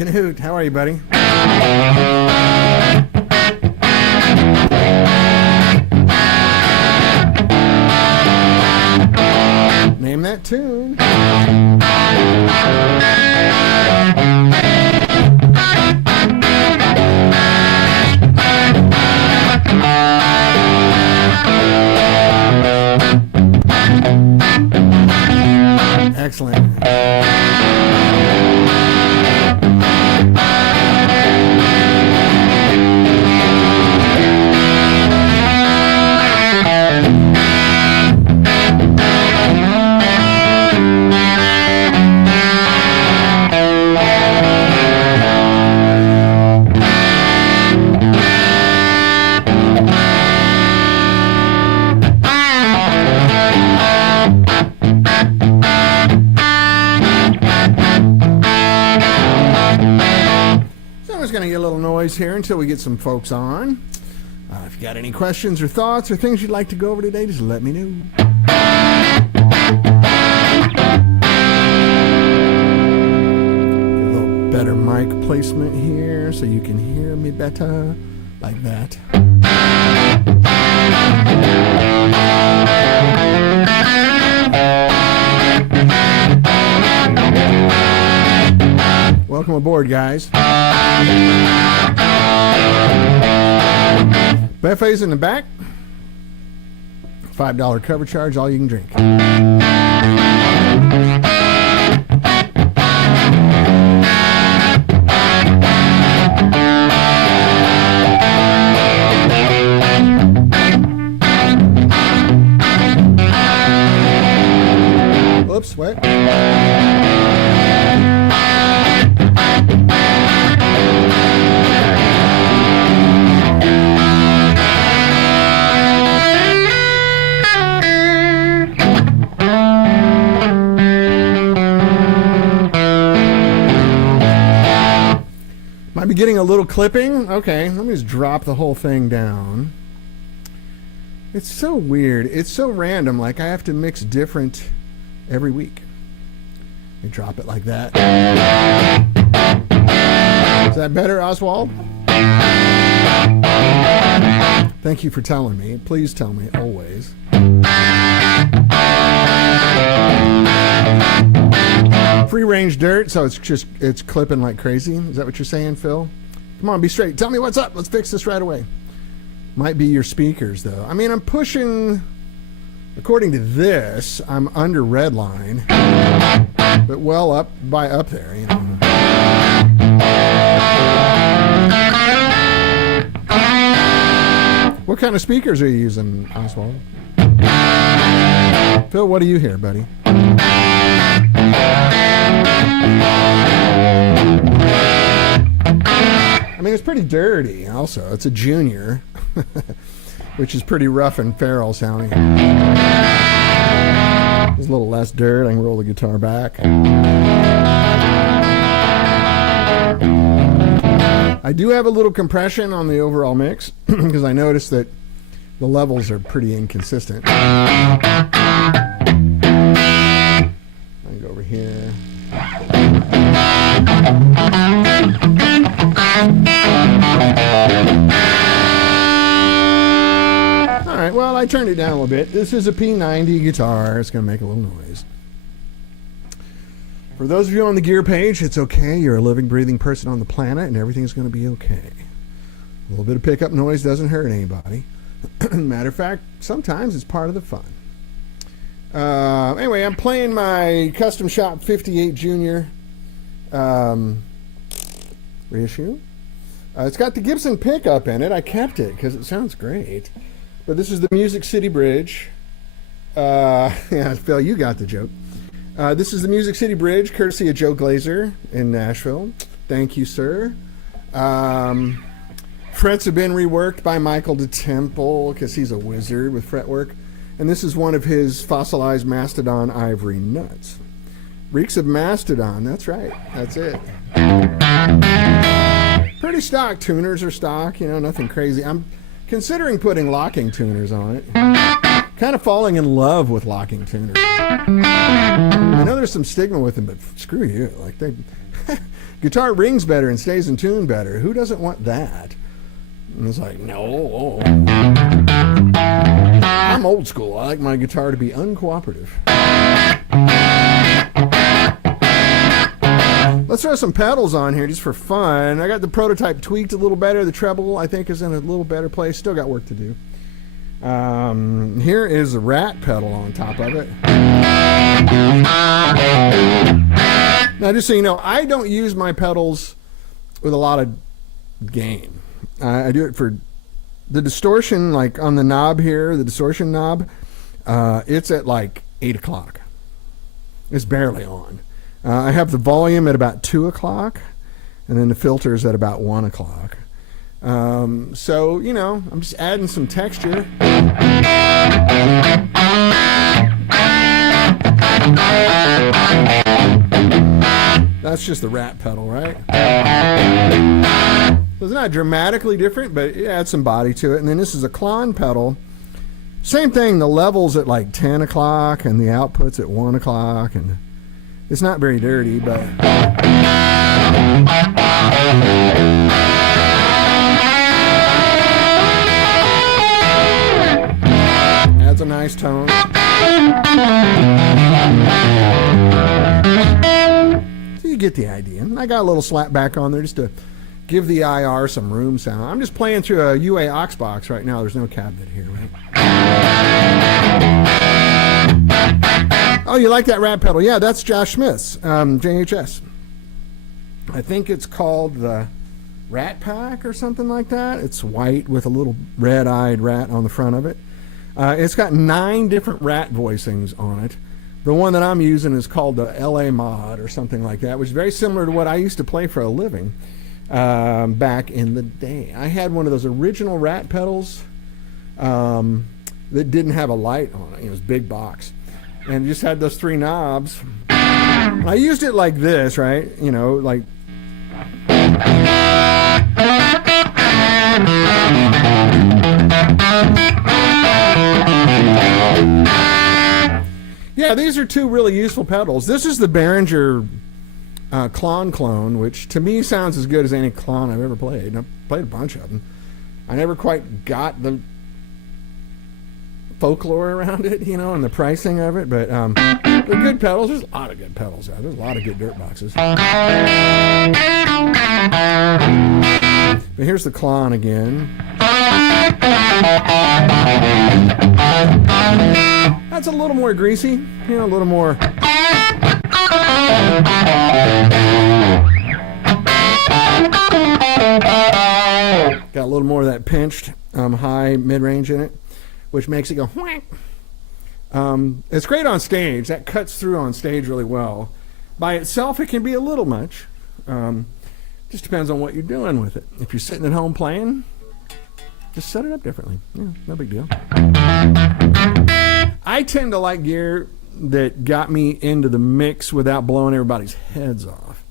Canute, how are you, buddy? Name that tune. Excellent. Going to get a little noise here until we get some folks on. If you got any questions or thoughts or things you'd like to go over today, just let me know. Get a little better mic placement here so you can hear me better, like that. Welcome aboard, guys. Buffets in the back. $5 cover charge, all you can drink. Oops, what? Might be getting a little clipping. Okay, let me just drop the whole thing down. It's so weird. It's so random. Like I have to mix different every week. Let me drop it like that. Is that better, Oswald? Thank you for telling me. Please tell me always. Free range dirt, so it's clipping like crazy. Is that what you're saying, Phil? Come on, be straight. Tell me what's up. Let's fix this right away. Might be your speakers, though. I mean, I'm pushing, according to this, I'm under red line, but well up there, you know. What kind of speakers are you using, Oswald? Phil, what do you hear, buddy? I mean, it's pretty dirty also. It's a Junior, which is pretty rough and feral sounding. There's a little less dirt. I can roll the guitar back. I do have a little compression on the overall mix because I noticed that the levels are pretty inconsistent. I can go over here. Alright, well, I turned it down a little bit. This is a P90 guitar. It's going to make a little noise. For those of you on the gear page, it's okay. You're a living, breathing person on the planet, and everything's going to be okay. A little bit of pickup noise doesn't hurt anybody. Matter of fact, sometimes it's part of the fun. Anyway, I'm playing my Custom Shop 58 Junior reissue. It's got the Gibson pickup in it. I kept it because it sounds great. But this is the Music City Bridge. Yeah, Phil, you got the joke. This is the Music City Bridge, courtesy of Joe Glazer in Nashville. Thank you, sir. Frets have been reworked by Michael DeTemple because he's a wizard with fretwork. And this is one of his fossilized mastodon ivory nuts. Reeks of mastodon, that's right. That's it. Pretty stock. Tuners are stock, you know, nothing crazy. I'm considering putting locking tuners on it. Kind of falling in love with locking tuners. I know there's some stigma with them, but screw you. Like Guitar rings better and stays in tune better. Who doesn't want that? And it's like, no. I'm old school. I like my guitar to be uncooperative. Let's throw some pedals on here just for fun. I got the prototype tweaked a little better. The treble, I think, is in a little better place. Still got work to do. Here is a rat pedal on top of it. Now, just so you know, I don't use my pedals with a lot of gain. I do it for the distortion, like on the knob here, the distortion knob. It's at like 8 o'clock. It's barely on. I have the volume at about 2 o'clock, and then the filters at about 1 o'clock. So, you know, I'm just adding some texture. That's just the rat pedal, right? So it's not dramatically different, but it adds some body to it. And then this is a clon pedal. Same thing, the level's at like 10 o'clock, and the output's at 1 o'clock, and it's not very dirty, but adds a nice tone. So you get the idea. I got a little slap back on there just to give the IR some room sound. I'm just playing through a UA aux box right now. There's no cabinet here, right? Oh, you like that rat pedal? Yeah, that's Josh Smith's, JHS. I think it's called the Rat Pack or something like that. It's white with a little red-eyed rat on the front of it. It's got 9 different rat voicings on it. The one that I'm using is called the LA Mod or something like that, which is very similar to what I used to play for a living back in the day. I had one of those original rat pedals that didn't have a light on it. It was a big box. And just had those 3 knobs. I used it like this, right? You know, like... Yeah, these are 2 really useful pedals. This is the Behringer clone, which to me sounds as good as any clone I've ever played. And I've played a bunch of them. I never quite got the folklore around it, you know, and the pricing of it, but they're good pedals. There's a lot of good pedals out there. There's a lot of good dirt boxes. But here's the clone again. That's a little more greasy, you know, a little more. Got a little more of that pinched high mid-range in it, which makes it go whack. It's great on stage. That cuts through on stage really well. By itself, it can be a little much. Just depends on what you're doing with it. If you're sitting at home playing, just set it up differently. Yeah, no big deal. I tend to like gear that got me into the mix without blowing everybody's heads off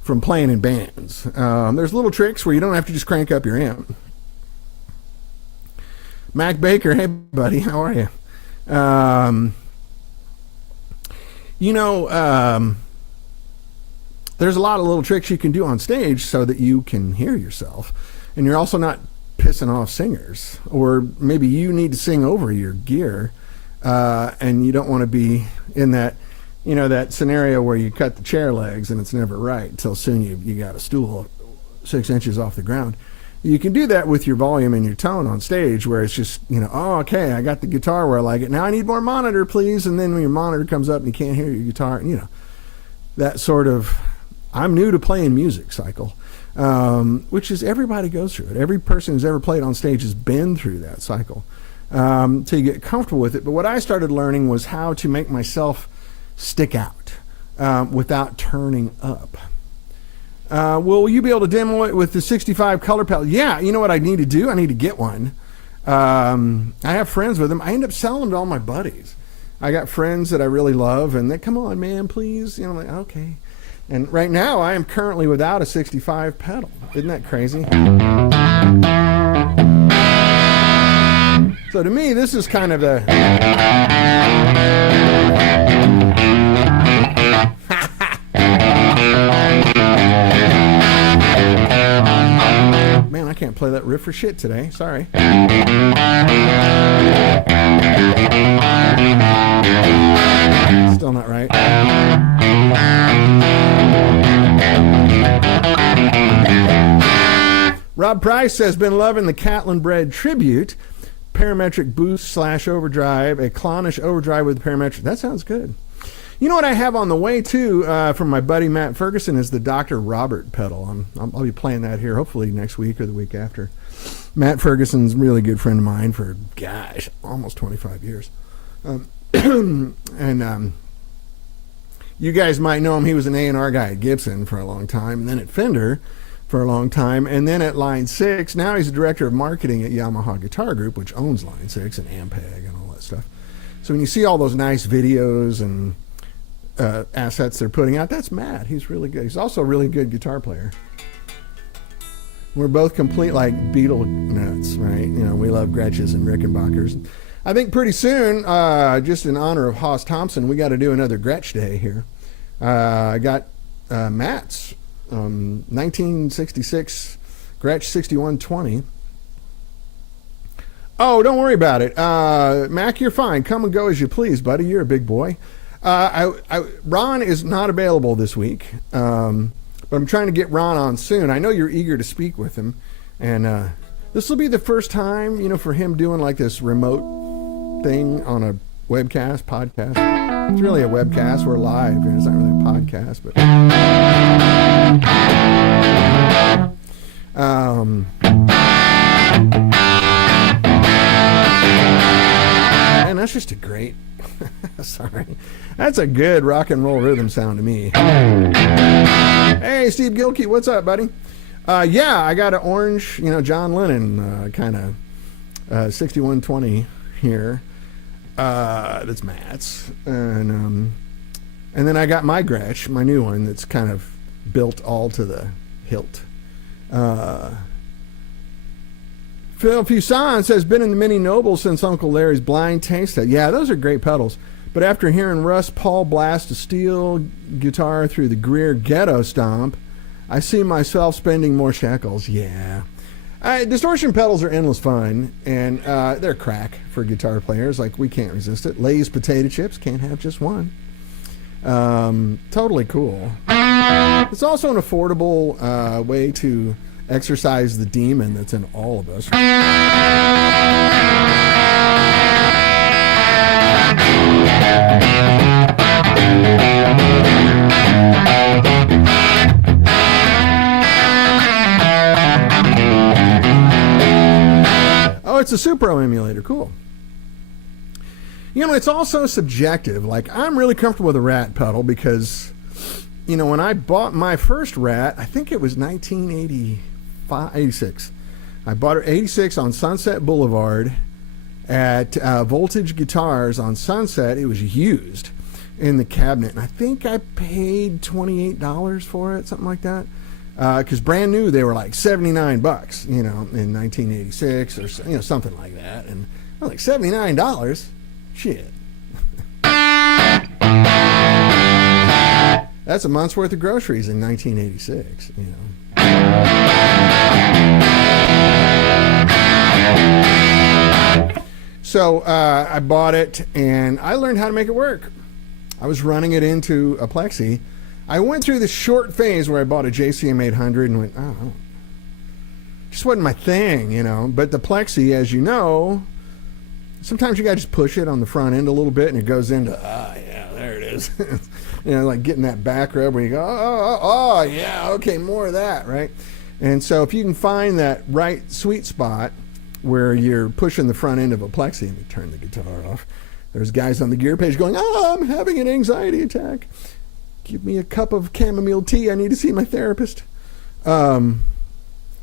from playing in bands. There's little tricks where you don't have to just crank up your amp. Mac Baker, hey buddy, how are you? There's a lot of little tricks you can do on stage so that you can hear yourself, and you're also not pissing off singers, or maybe you need to sing over your gear, and you don't want to be in that, you know, that scenario where you cut the chair legs and it's never right until soon you got a stool 6 inches off the ground. You can do that with your volume and your tone on stage, where it's just, you know, oh, okay, I got the guitar where I like it. Now I need more monitor, please. And then when your monitor comes up and you can't hear your guitar, you know, that sort of, I'm new to playing music cycle, which is everybody goes through it. Every person who's ever played on stage has been through that cycle till you get comfortable with it. But what I started learning was how to make myself stick out without turning up. Will you be able to demo it with the 65 color palette? Yeah, you know what I need to do? I need to get one. I have friends with them. I end up selling them to all my buddies. I got friends that I really love, and they come on, man, please. You know, like, okay. And right now, I am currently without a 65 pedal. Isn't that crazy? So to me, this is kind of a... play that riff for shit today. Sorry. Still not right. Rob Price says, been loving the Catlin Bread tribute. Parametric boost / overdrive. A clownish overdrive with parametric. That sounds good. You know what I have on the way, too, from my buddy Matt Ferguson is the Dr. Robert pedal. I'll be playing that here hopefully next week or the week after. Matt Ferguson's a really good friend of mine for, gosh, almost 25 years. You guys might know him. He was an A&R guy at Gibson for a long time, and then at Fender for a long time, and then at Line 6. Now he's the director of marketing at Yamaha Guitar Group, which owns Line 6 and Ampeg and all that stuff. So when you see all those nice videos and assets they're putting out, that's Matt. He's really good. He's also a really good guitar player. We're both complete like Beatle nuts, right? You know, we love Gretches and Rickenbackers. I think pretty soon, just in honor of Hoss Thompson, we got to do another Gretsch Day here. I got Matt's 1966 Gretsch 6120. Oh, don't worry about it. Mac, you're fine. Come and go as you please, buddy. You're a big boy. Ron is not available this week, but I'm trying to get Ron on soon. I know you're eager to speak with him, and this will be the first time, you know, for him doing like this remote thing on a webcast, podcast. It's really a webcast. We're live. It's not really a podcast, but and that's just a great sorry, that's a good rock and roll rhythm sound to me. Hey, Steve Gilkey, what's up, buddy? Yeah, I got an orange, you know, John Lennon kind of 6120 here. That's Matt's, and then I got my Gretsch, my new one that's kind of built all to the hilt. Phil Fuson says, been in the Mini Noble since Uncle Larry's blind taste test. Yeah, those are great pedals. But after hearing Russ Paul blast a steel guitar through the Greer Ghetto Stomp, I see myself spending more shekels. Yeah. Distortion pedals are endless fun, and they're crack for guitar players. Like, we can't resist it. Lay's potato chips, can't have just one. Totally cool. It's also an affordable way to exercise the demon that's in all of us. Oh, it's a Supro emulator. Cool. You know, it's also subjective. Like, I'm really comfortable with a Rat pedal because, you know, when I bought my first Rat, I think it was 86. I bought it 86 on Sunset Boulevard at Voltage Guitars on Sunset. It was used in the cabinet, and I think I paid $28 for it, something like that. Because brand new, they were like $79, you know, in 1986 or, you know, something like that. And I was like, $79? Shit. That's a month's worth of groceries in 1986, you know. So I bought it, and I learned how to make it work. I was running it into a Plexi. I went through this short phase where I bought a JCM 800 and went, oh, just wasn't my thing, you know. But the Plexi, as you know, sometimes you got to just push it on the front end a little bit, and it goes into, yeah, there it is. You know, like getting that back rub where you go, oh, yeah, okay, more of that, right? And so if you can find that right sweet spot where you're pushing the front end of a Plexi, and we turn the guitar off, there's guys on the gear page going, I'm having an anxiety attack. Give me a cup of chamomile tea. I need to see my therapist. Guys on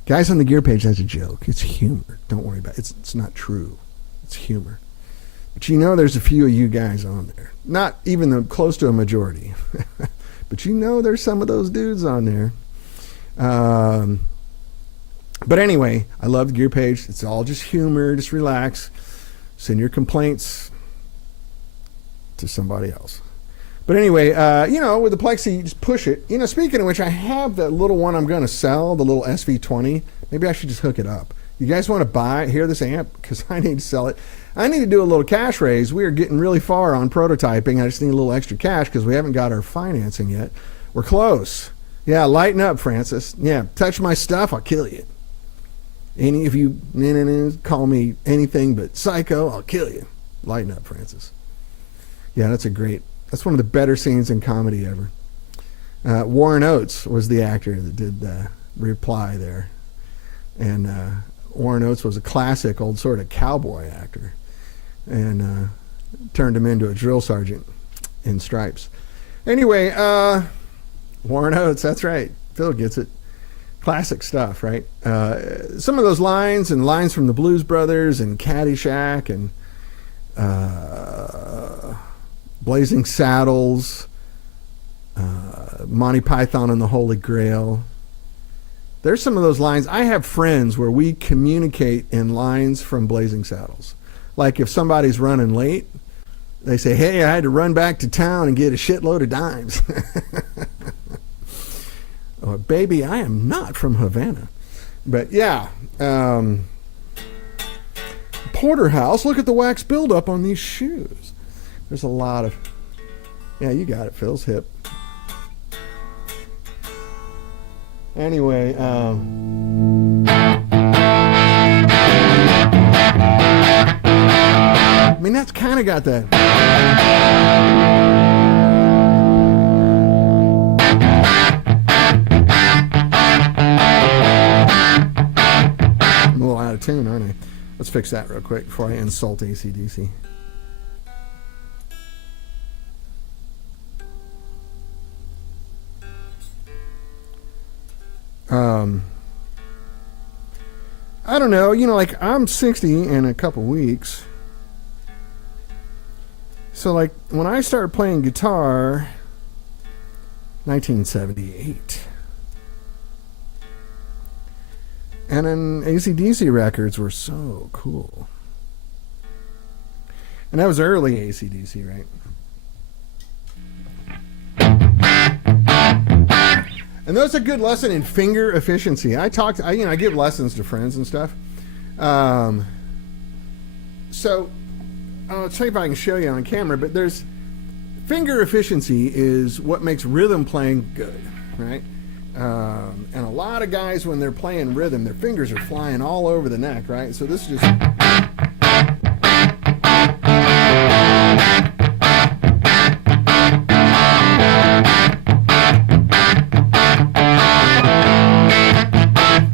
the gear page, that's a joke. It's humor. Don't worry about it. It's not true. It's humor. But you know there's a few of you guys on there. Not even close to a majority. But you know there's some of those dudes on there. But anyway, I love the gear page. It's all just humor. Just relax. Send your complaints to somebody else. But anyway, you know, with the Plexi, you just push it. You know, speaking of which, I have that little one I'm going to sell, the little SV20, Maybe I should just hook it up. You guys want to hear this amp? Because I need to sell it. I need to do a little cash raise. We are getting really far on prototyping. I just need a little extra cash because we haven't got our financing yet. We're close. Yeah, lighten up, Francis. Yeah, touch my stuff, I'll kill you. Any of you call me anything but psycho, I'll kill you. Lighten up, Francis. Yeah, that's one of the better scenes in comedy ever. Warren Oates was the actor that did the reply there. And Warren Oates was a classic old sort of cowboy actor. And turned him into a drill sergeant in Stripes. Anyway, Warren Oates, that's right. Phil gets it. Classic stuff, right? Some of those lines and lines from the Blues Brothers and Caddyshack and Blazing Saddles, Monty Python and the Holy Grail. There's some of those lines. I have friends where we communicate in lines from Blazing Saddles. Like if somebody's running late, they say, hey, I had to run back to town and get a shitload of dimes. Oh, baby, I am not from Havana. But yeah, porterhouse, look at the wax buildup on these shoes. There's a lot of, yeah, you got it, Phil's hip. Anyway, I mean, that's kind of got that. I'm a little out of tune, aren't I? Let's fix that real quick before I insult AC/DC. I don't know, like I'm 60 in a couple weeks. So like when I started playing guitar, 1978. And then AC/DC records were so cool. And that was early AC/DC, right? And that's a good lesson in finger efficiency. I give lessons to friends and stuff. So I'll see if I can show you on camera, but there's finger efficiency is what makes rhythm playing good, right? And a lot of guys, when they're playing rhythm, their fingers are flying all over the neck, right? So this is just...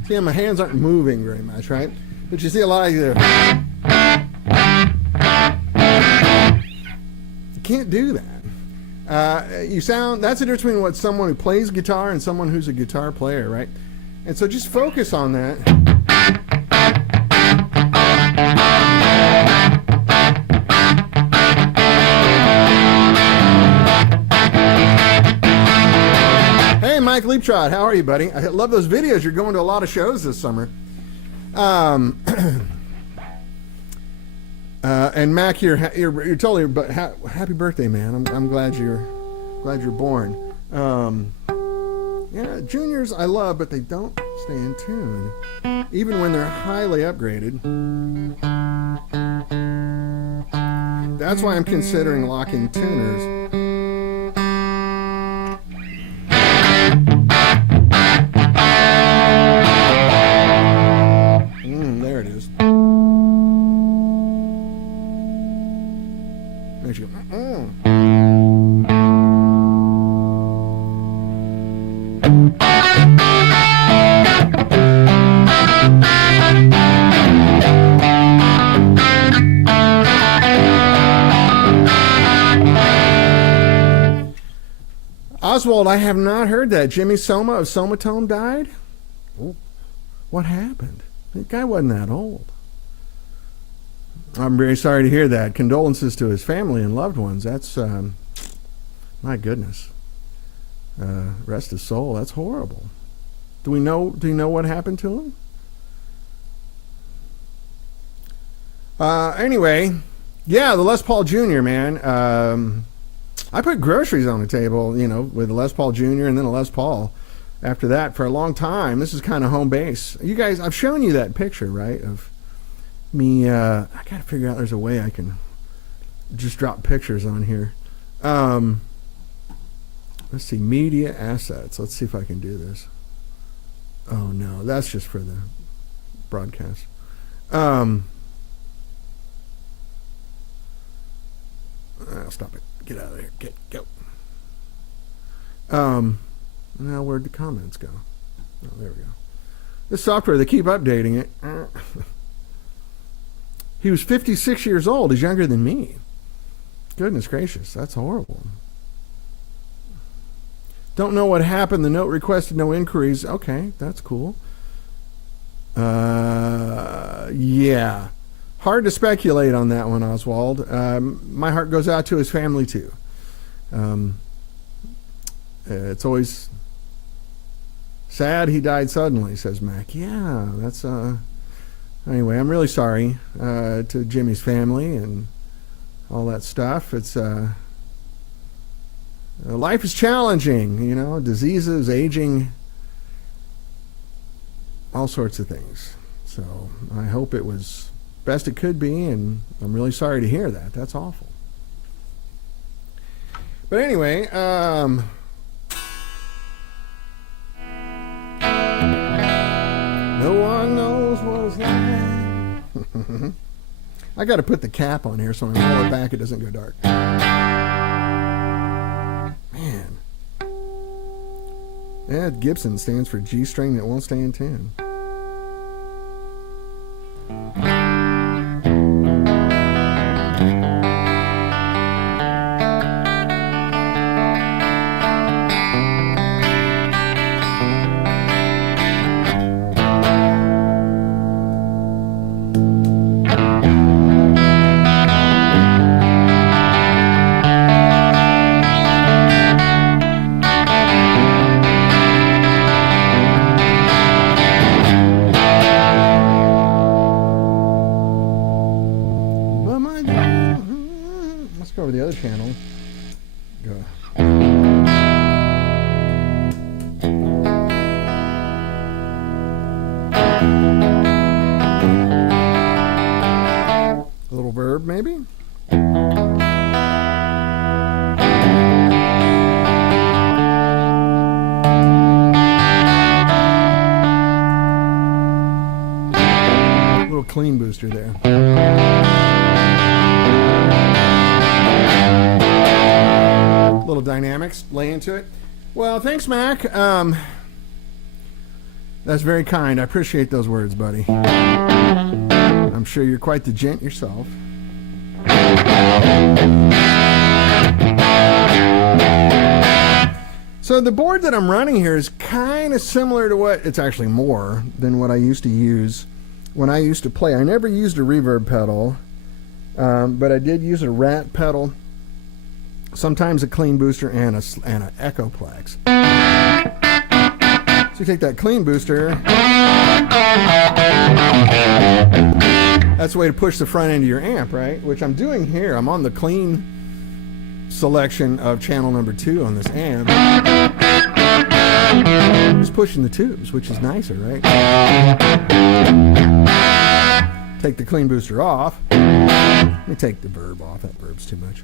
See, my hands aren't moving very much, right? But you see a lot of you there. You can't do that. That's the difference between someone who plays guitar and someone who's a guitar player, right? And so just focus on that. Hey, Mike Leaptrot, how are you, buddy? I love those videos. You're going to a lot of shows this summer. And Mac, you're totally. But happy birthday, man! I'm glad you're born. Yeah, juniors I love, but they don't stay in tune, even when they're highly upgraded. That's why I'm considering locking tuners. There it is. Makes you go, Oswald, I have not heard that. Jimmy Soma of Somatone died? Oh, what happened? The guy wasn't that old. I'm very sorry to hear that. Condolences to his family and loved ones. That's, my goodness. Rest his soul. That's horrible. Do you know what happened to him? Anyway, yeah, the Les Paul Jr., man. I put groceries on the table, with a Les Paul Jr. and then a Les Paul. after that for a long time. This is kind of home base. You guys, I've shown you that picture, right, of me. I gotta figure out there's a way I can just drop pictures on here. Let's see, media assets. Let's see if I can do this. Oh no, that's just for the broadcast. Oh, stop it. Get out of there. Go. Now where'd the comments go? Oh, there we go. This software, they keep updating it. He was 56 years old. He's younger than me. Goodness gracious, that's horrible. Don't know what happened. The note requested no inquiries. Okay, that's cool. Yeah. Hard to speculate on that one, Oswald. My heart goes out to his family, too. It's always sad he died suddenly, says Mac. Yeah, that's... Anyway, I'm really sorry to Jimmy's family and all that stuff. It's... life is challenging, you know, diseases, aging, all sorts of things. So I hope it was best it could be, and I'm really sorry to hear that. That's awful. But anyway, no one knows what it's like. I got to put the cap on here so when I roll it back, it doesn't go dark. Man. Ed Gibson stands for G string that won't stay in tune. Channel. Go. A little verb, maybe? A little clean booster there. Little dynamics lay into it. Well, thanks, Mac. That's very kind. I appreciate those words, buddy. I'm sure you're quite the gent yourself. So the board that I'm running here is kind of similar to what, it's actually more than what I used to use when I used to play. I never used a reverb pedal, but I did use a rat pedal. Sometimes a clean booster and an echoplex. So you take that clean booster. That's the way to push the front end of your amp, right? Which I'm doing here. I'm on the clean selection of channel number 2 on this amp. Just pushing the tubes, which is nicer, right? Take the clean booster off. Let me take the verb off. That verb's too much.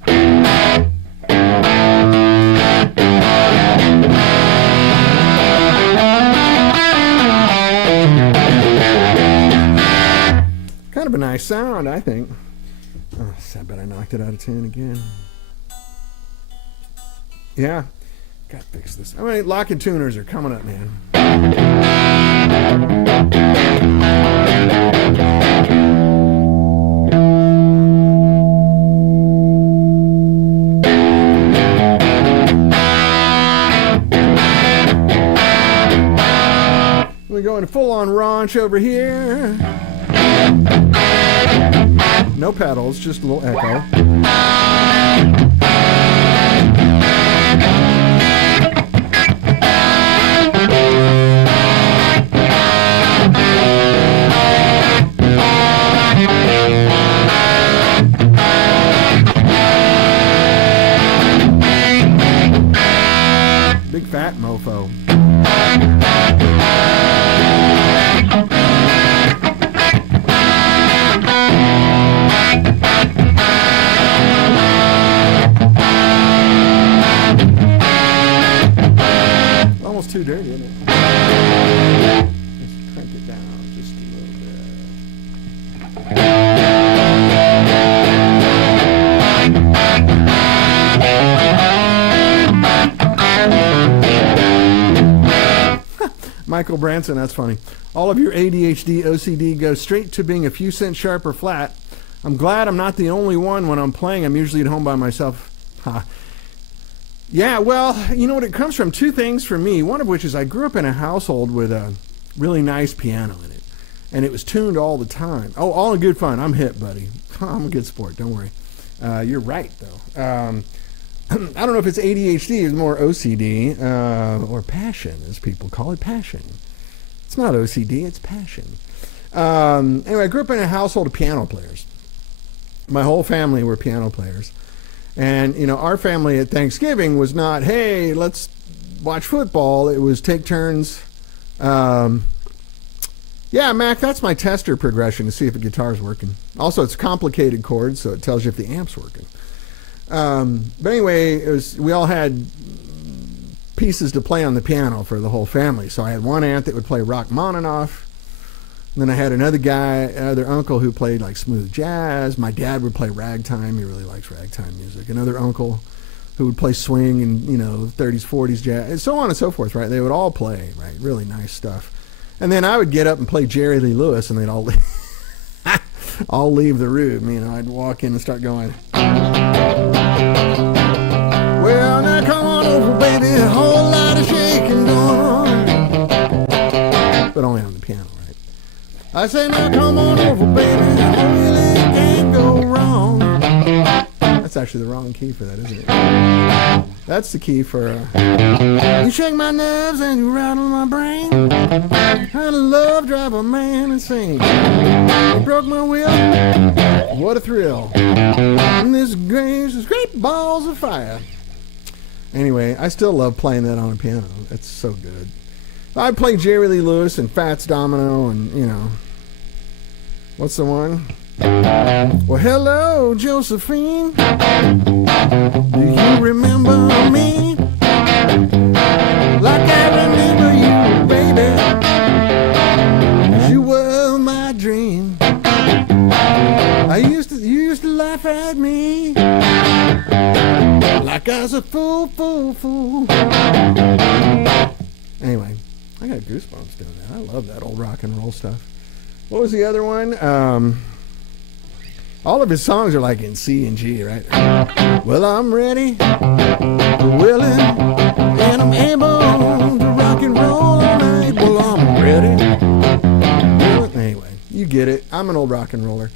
Kind of a nice sound, I think. Oh, I bet I knocked it out of 10 again. Yeah, gotta fix this. I mean, lock and tuners are coming up, man. We're going to full-on raunch over here. No pedals, just a little echo. Big fat mofo. Michael Branson, that's funny. All of your ADHD, OCD goes straight to being a few cents sharp or flat. I'm glad I'm not the only one when I'm playing. I'm usually at home by myself. Ha. Yeah, well, you know what it comes from? Two things for me. One of which is I grew up in a household with a really nice piano in it. And it was tuned all the time. Oh, all in good fun. I'm hip, buddy. I'm a good sport. Don't worry. You're right, though. I don't know if it's ADHD or more OCD or passion, as people call it. Passion. It's not OCD. It's passion. Anyway, I grew up in a household of piano players. My whole family were piano players. And, you know, our family at Thanksgiving was not, hey, let's watch football. It was take turns. Yeah, Mac, that's my tester progression to see if the guitar's working. Also, it's complicated chords, so it tells you if the amp's working. But anyway, we all had pieces to play on the piano for the whole family. So I had one aunt that would play Rachmaninoff. And then I had another uncle who played like smooth jazz. My dad would play ragtime. He really likes ragtime music. Another uncle who would play swing and, you know, 30s, 40s jazz, and so on and so forth, right? They would all play, right? Really nice stuff. And then I would get up and play Jerry Lee Lewis, and they'd all all leave the room. You know, I'd walk in and start going, well, now come on over, baby, a whole lot of shaking going on. But only on the piano, right? I say, now come on over, baby, it really can't go wrong. That's actually the wrong key for that, isn't it? That's the key for, you shake my nerves and you rattle my brain. How to love drive a man insane. You broke my will, what a thrill. And this great balls of fire. Anyway, I still love playing that on a piano. It's so good. I play Jerry Lee Lewis and Fats Domino and, you know, what's the one? Well, hello, Josephine. Do you remember me? Like I remember you, baby. 'Cause you were my dream. You used to laugh at me like I was a fool. Anyway, I got goosebumps doing that. I love that old rock and roll stuff. What was the other one? All of his songs are like in C and G, right? Well, I'm ready, willing, and I'm able to rock and roll all night. Well, I'm ready. Anyway, you get it. I'm an old rock and roller.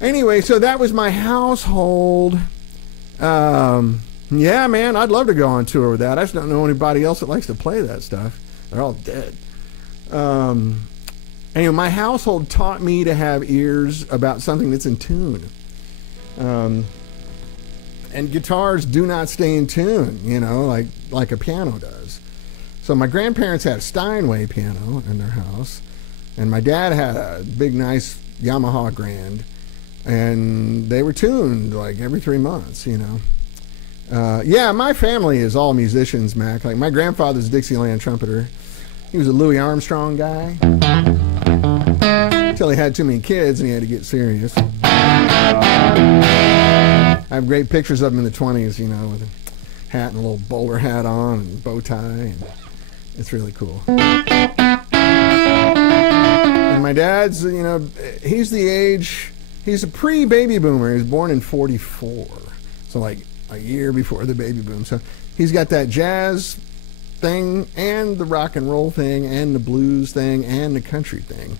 Anyway, so that was my household. Yeah, man, I'd love to go on tour with that. I just don't know anybody else that likes to play that stuff. They're all dead. Anyway, my household taught me to have ears about something that's in tune. And guitars do not stay in tune, you know, like a piano does. So my grandparents had a Steinway piano in their house, and my dad had a big, nice Yamaha Grand, and they were tuned like every 3 months, you know. Yeah, my family is all musicians, Mac. Like my grandfather's a Dixieland trumpeter. He was a Louis Armstrong guy. Until he had too many kids and he had to get serious. I have great pictures of him in the 20s, you know, with a hat and a little bowler hat on and bow tie. And it's really cool. And my dad's, you know, he's the age, he's a pre-baby boomer. He was born in 44. So like a year before the baby boom. So he's got that jazz thing and the rock and roll thing and the blues thing and the country thing.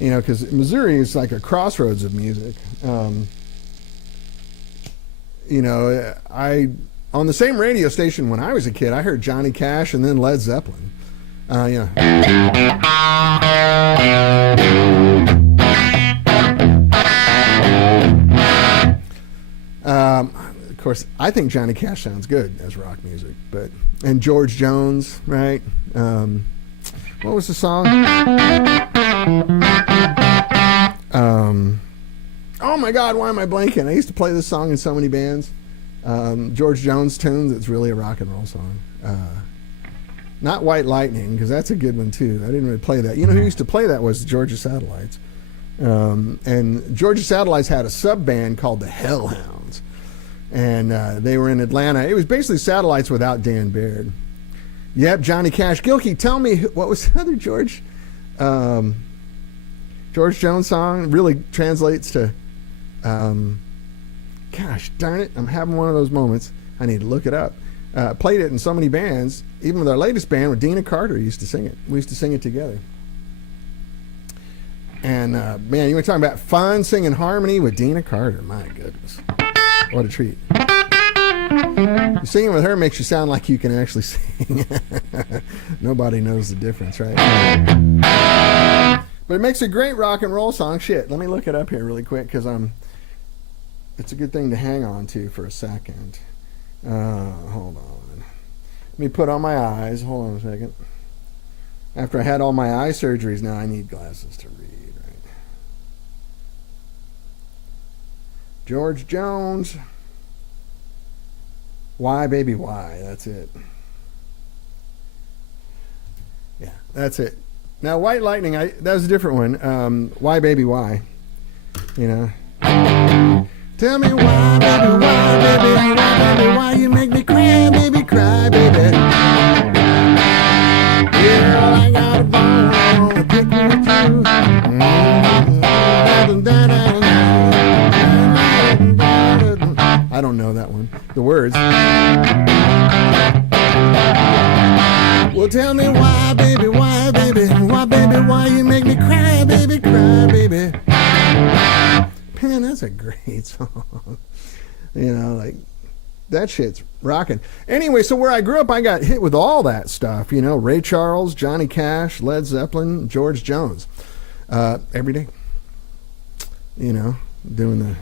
You know, because Missouri is like a crossroads of music. You know, on the same radio station when I was a kid, I heard Johnny Cash and then Led Zeppelin. Yeah. Of course, I think Johnny Cash sounds good as rock music, and George Jones, right? What was the song? Oh my God, why am I blanking? I used to play this song in so many bands. George Jones tunes. It's really a rock and roll song. Not White Lightning, because that's a good one too. I didn't really play that. You know who used to play that was Georgia Satellites. And Georgia Satellites had a sub band called the Hellhounds. And they were in Atlanta. It was basically Satellites without Dan Baird. Yep, Johnny Cash. Gilkey, tell me, what was the other George Jones song? Really translates to, gosh darn it, I'm having one of those moments. I need to look it up. Played it in so many bands. Even with our latest band, with Dina Carter, used to sing it. We used to sing it together. And man, you were talking about fun singing harmony with Dina Carter. My goodness, what a treat! Singing with her makes you sound like you can actually sing. Nobody knows the difference, right? But it makes a great rock and roll song. Shit, let me look it up here really quick because it's a good thing to hang on to for a second. Hold on. Let me put on my eyes. Hold on a second. After I had all my eye surgeries, now I need glasses to read, right? George Jones. Why, baby, why? That's it. Yeah, that's it. Now, White Lightning, that was a different one. Why, baby, why? You know. Tell me why, baby, why you make me cry, baby, baby. Yeah, I got a bone to pick with you. I don't know that one. The words. Well, tell me why, baby, why you make me cry, baby. Man, that's a great song. You know, like, that shit's rocking. Anyway, so where I grew up, I got hit with all that stuff. You know, Ray Charles, Johnny Cash, Led Zeppelin, George Jones. Every day. You know, doing the...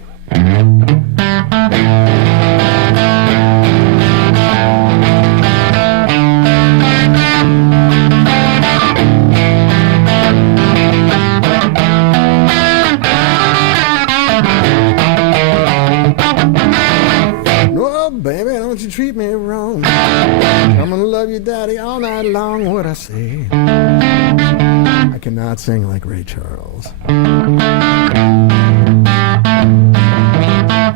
Oh, baby, don't you treat me wrong. I'm gonna love you, daddy, all night long. What I say, I cannot sing like Ray Charles.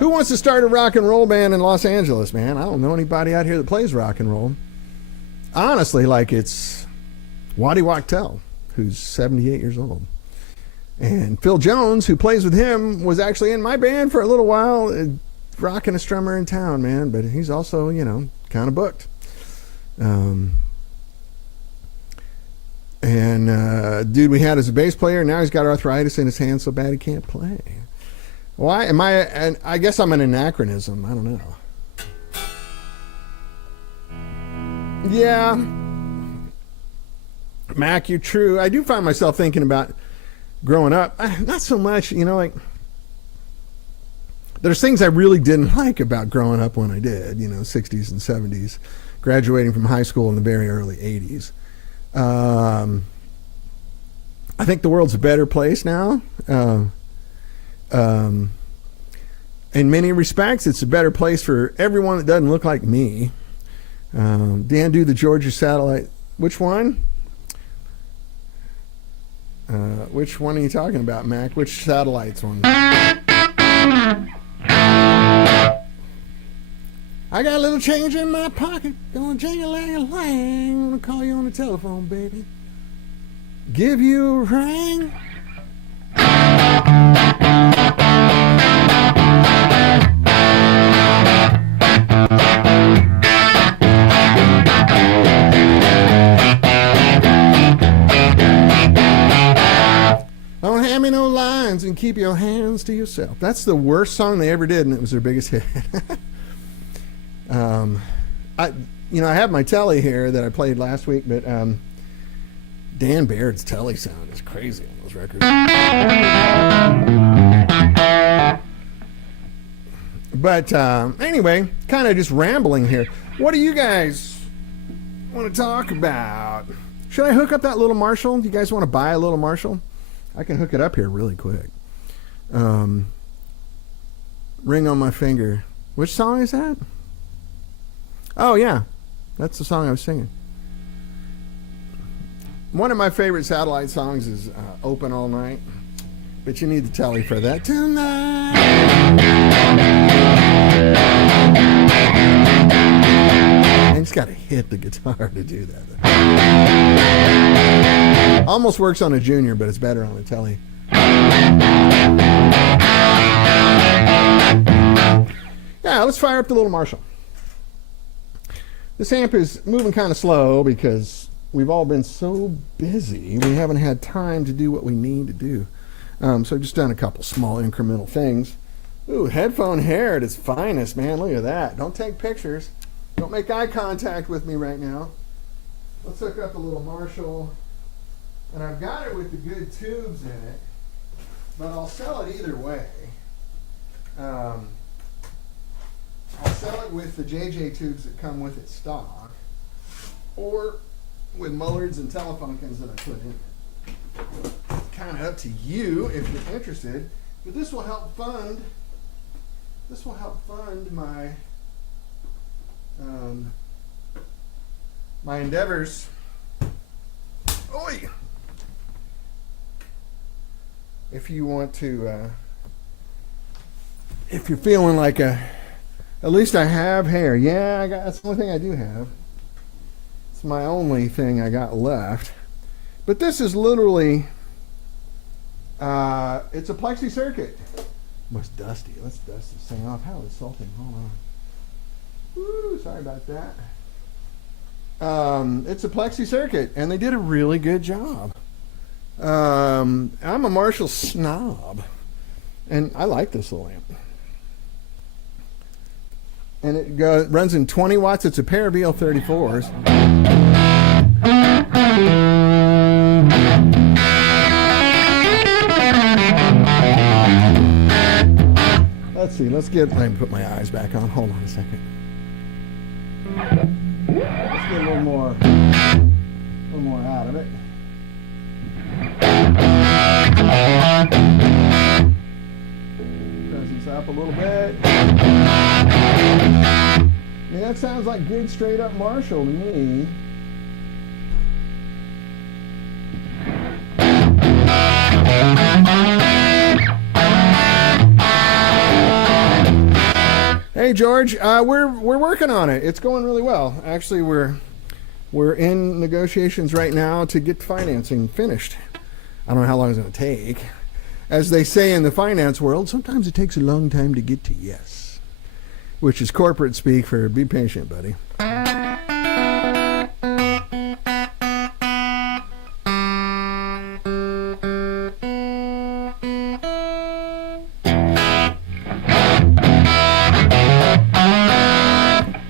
Who wants to start a rock and roll band in Los Angeles, man? I don't know anybody out here that plays rock and roll. Honestly, like, it's Waddy Wachtel, who's 78 years old. And Phil Jones, who plays with him, was actually in my band for a little while, rocking a strummer in town, man. But he's also, you know, kind of booked. Dude we had as a bass player, now he's got arthritis in his hand so bad he can't play. Why am I? And I guess I'm an anachronism. I don't know. Yeah, Mac, you're true. I do find myself thinking about growing up. Not so much, you know, like, there's things I really didn't like about growing up when I did, you know, 60s and 70s, graduating from high school in the very early 80s. I think the world's a better place now. In many respects, it's a better place for everyone that doesn't look like me. Dan, do the Georgia satellite. Which one? Which one are you talking about, Mac? Which satellite's one? I got a little change in my pocket. Gonna jing-a-lang-a-lang. Gonna call you on the telephone, baby. Give you a ring. Don't hand me no lines and keep your hands to yourself. That's the worst song they ever did, and it was their biggest hit. I have my telly here that I played last week, but Dan Baird's telly sound is crazy on those records. But anyway, kind of just rambling here. What do you guys want to talk about? Should I hook up that little Marshall? Do you guys want to buy a little Marshall? I can hook it up here really quick. Ring on My Finger. Which song is that? Oh, yeah. That's the song I was singing. One of my favorite satellite songs is Open All Night. But you need the telly for that. Tonight. got to hit the guitar to do that. Almost works on a Junior, but it's better on a Telly. Yeah, let's fire up the little Marshall. This amp is moving kind of slow because we've all been so busy. We haven't had time to do what we need to do. So I've just done a couple small incremental things. Ooh, headphone hair at its finest, man. Look at that. Don't take pictures. Don't make eye contact with me right now. Let's hook up the little Marshall. And I've got it with the good tubes in it, but I'll sell it either way. I'll sell it with the JJ tubes that come with it stock, or with Mullards and Telefunkins that I put in it. Kind of up to you if you're interested, but this will help fund my my endeavors. Oi! If you want to, if you're feeling like at least I have hair. Yeah, that's the only thing I do have. It's my only thing I got left. But this is literally, it's a plexi circuit. It's dusty. Let's dust this thing off. How insulting. Hold on. Woo, sorry about that. It's a plexi circuit, and they did a really good job. I'm a Marshall snob, and I like this little amp. And it runs in 20 watts. It's a pair of EL34s. Let's see. Let me put my eyes back on. Hold on a second. Let's get a little more out of it. Presence up a little bit. Yeah, that sounds like good straight up Marshall to me. Hey George, we're working on it. It's going really well. Actually, we're in negotiations right now to get financing finished. I don't know how long it's going to take. As they say in the finance world, sometimes it takes a long time to get to yes, which is corporate speak for be patient, buddy.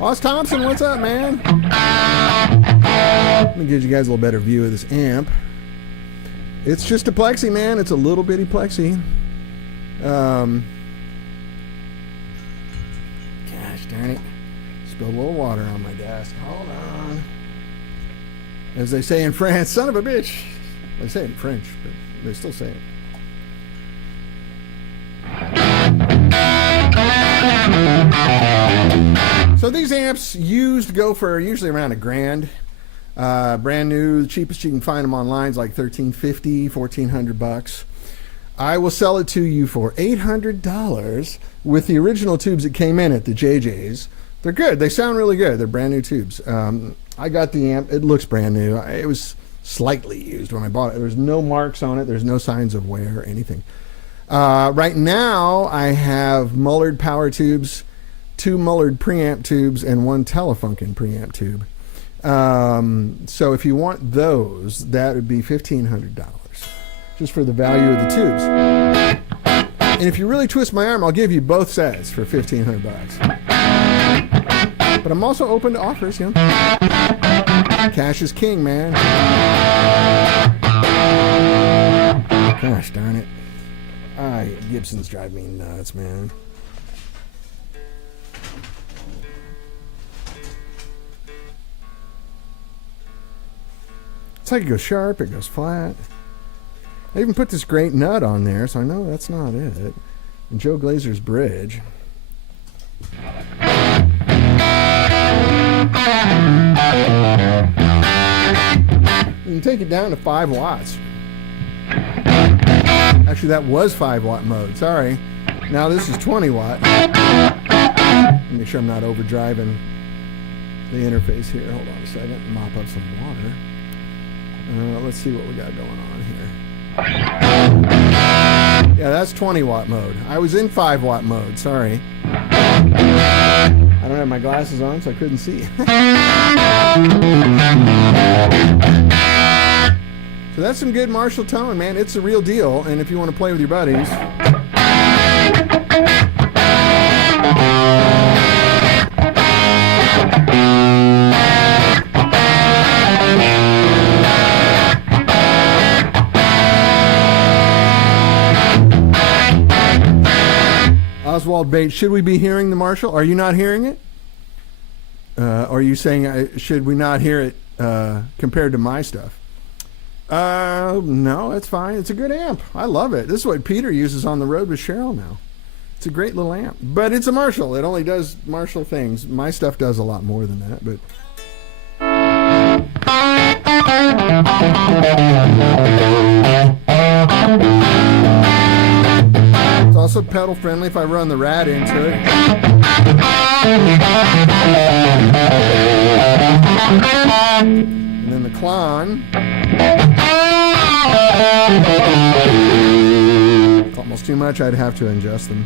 Oz Thompson, what's up, man? Let me give you guys a little better view of this amp. It's just a plexi, man. It's a little bitty plexi. Gosh darn it. Spilled a little water on my desk. Hold on. As they say in France, son of a bitch. They say it in French, but they still say it. So these amps used go for usually around $1,000. Brand new, the cheapest you can find them online is like $1,350, $1,400. I will sell it to you for $800 with the original tubes that came in it, the JJs. They're good. They sound really good. They're brand new tubes. I got the amp. It looks brand new. It was slightly used when I bought it. There's no marks on it. There's no signs of wear or anything. Right now, I have Mullard power tubes, 2 Mullard preamp tubes, and 1 Telefunken preamp tube. So if you want those, that would be $1,500 just for the value of the tubes. And if you really twist my arm, I'll give you both sets for $1,500. But I'm also open to offers, you know. Cash is king, man. Gosh darn it. Gibsons drive me nuts, man. It's like it goes sharp, it goes flat. I even put this great nut on there, so I know that's not it. And Joe Glazer's bridge. You can take it down to 5 watts. Actually, that was 5 watt mode. Sorry. Now this is 20 watt. Make sure I'm not overdriving the interface here. Hold on a second. Mop up some water. Let's see what we got going on here. Yeah, that's 20 watt mode. I was in 5 watt mode. Sorry. I don't have my glasses on, so I couldn't see. So that's some good Marshall tone, man. It's a real deal. And if you want to play with your buddies, Oswald Bates, should we be hearing the Marshall? Are you not hearing it? Are you saying should we not hear it compared to my stuff? No, it's fine. It's a good amp. I love it. This is what Peter uses on the road with Cheryl now. It's a great little amp. But it's a Marshall. It only does Marshall things. My stuff does a lot more than that, but... It's also pedal friendly if I run the rat into it. And then the Klon. It's almost too much. I'd have to adjust them.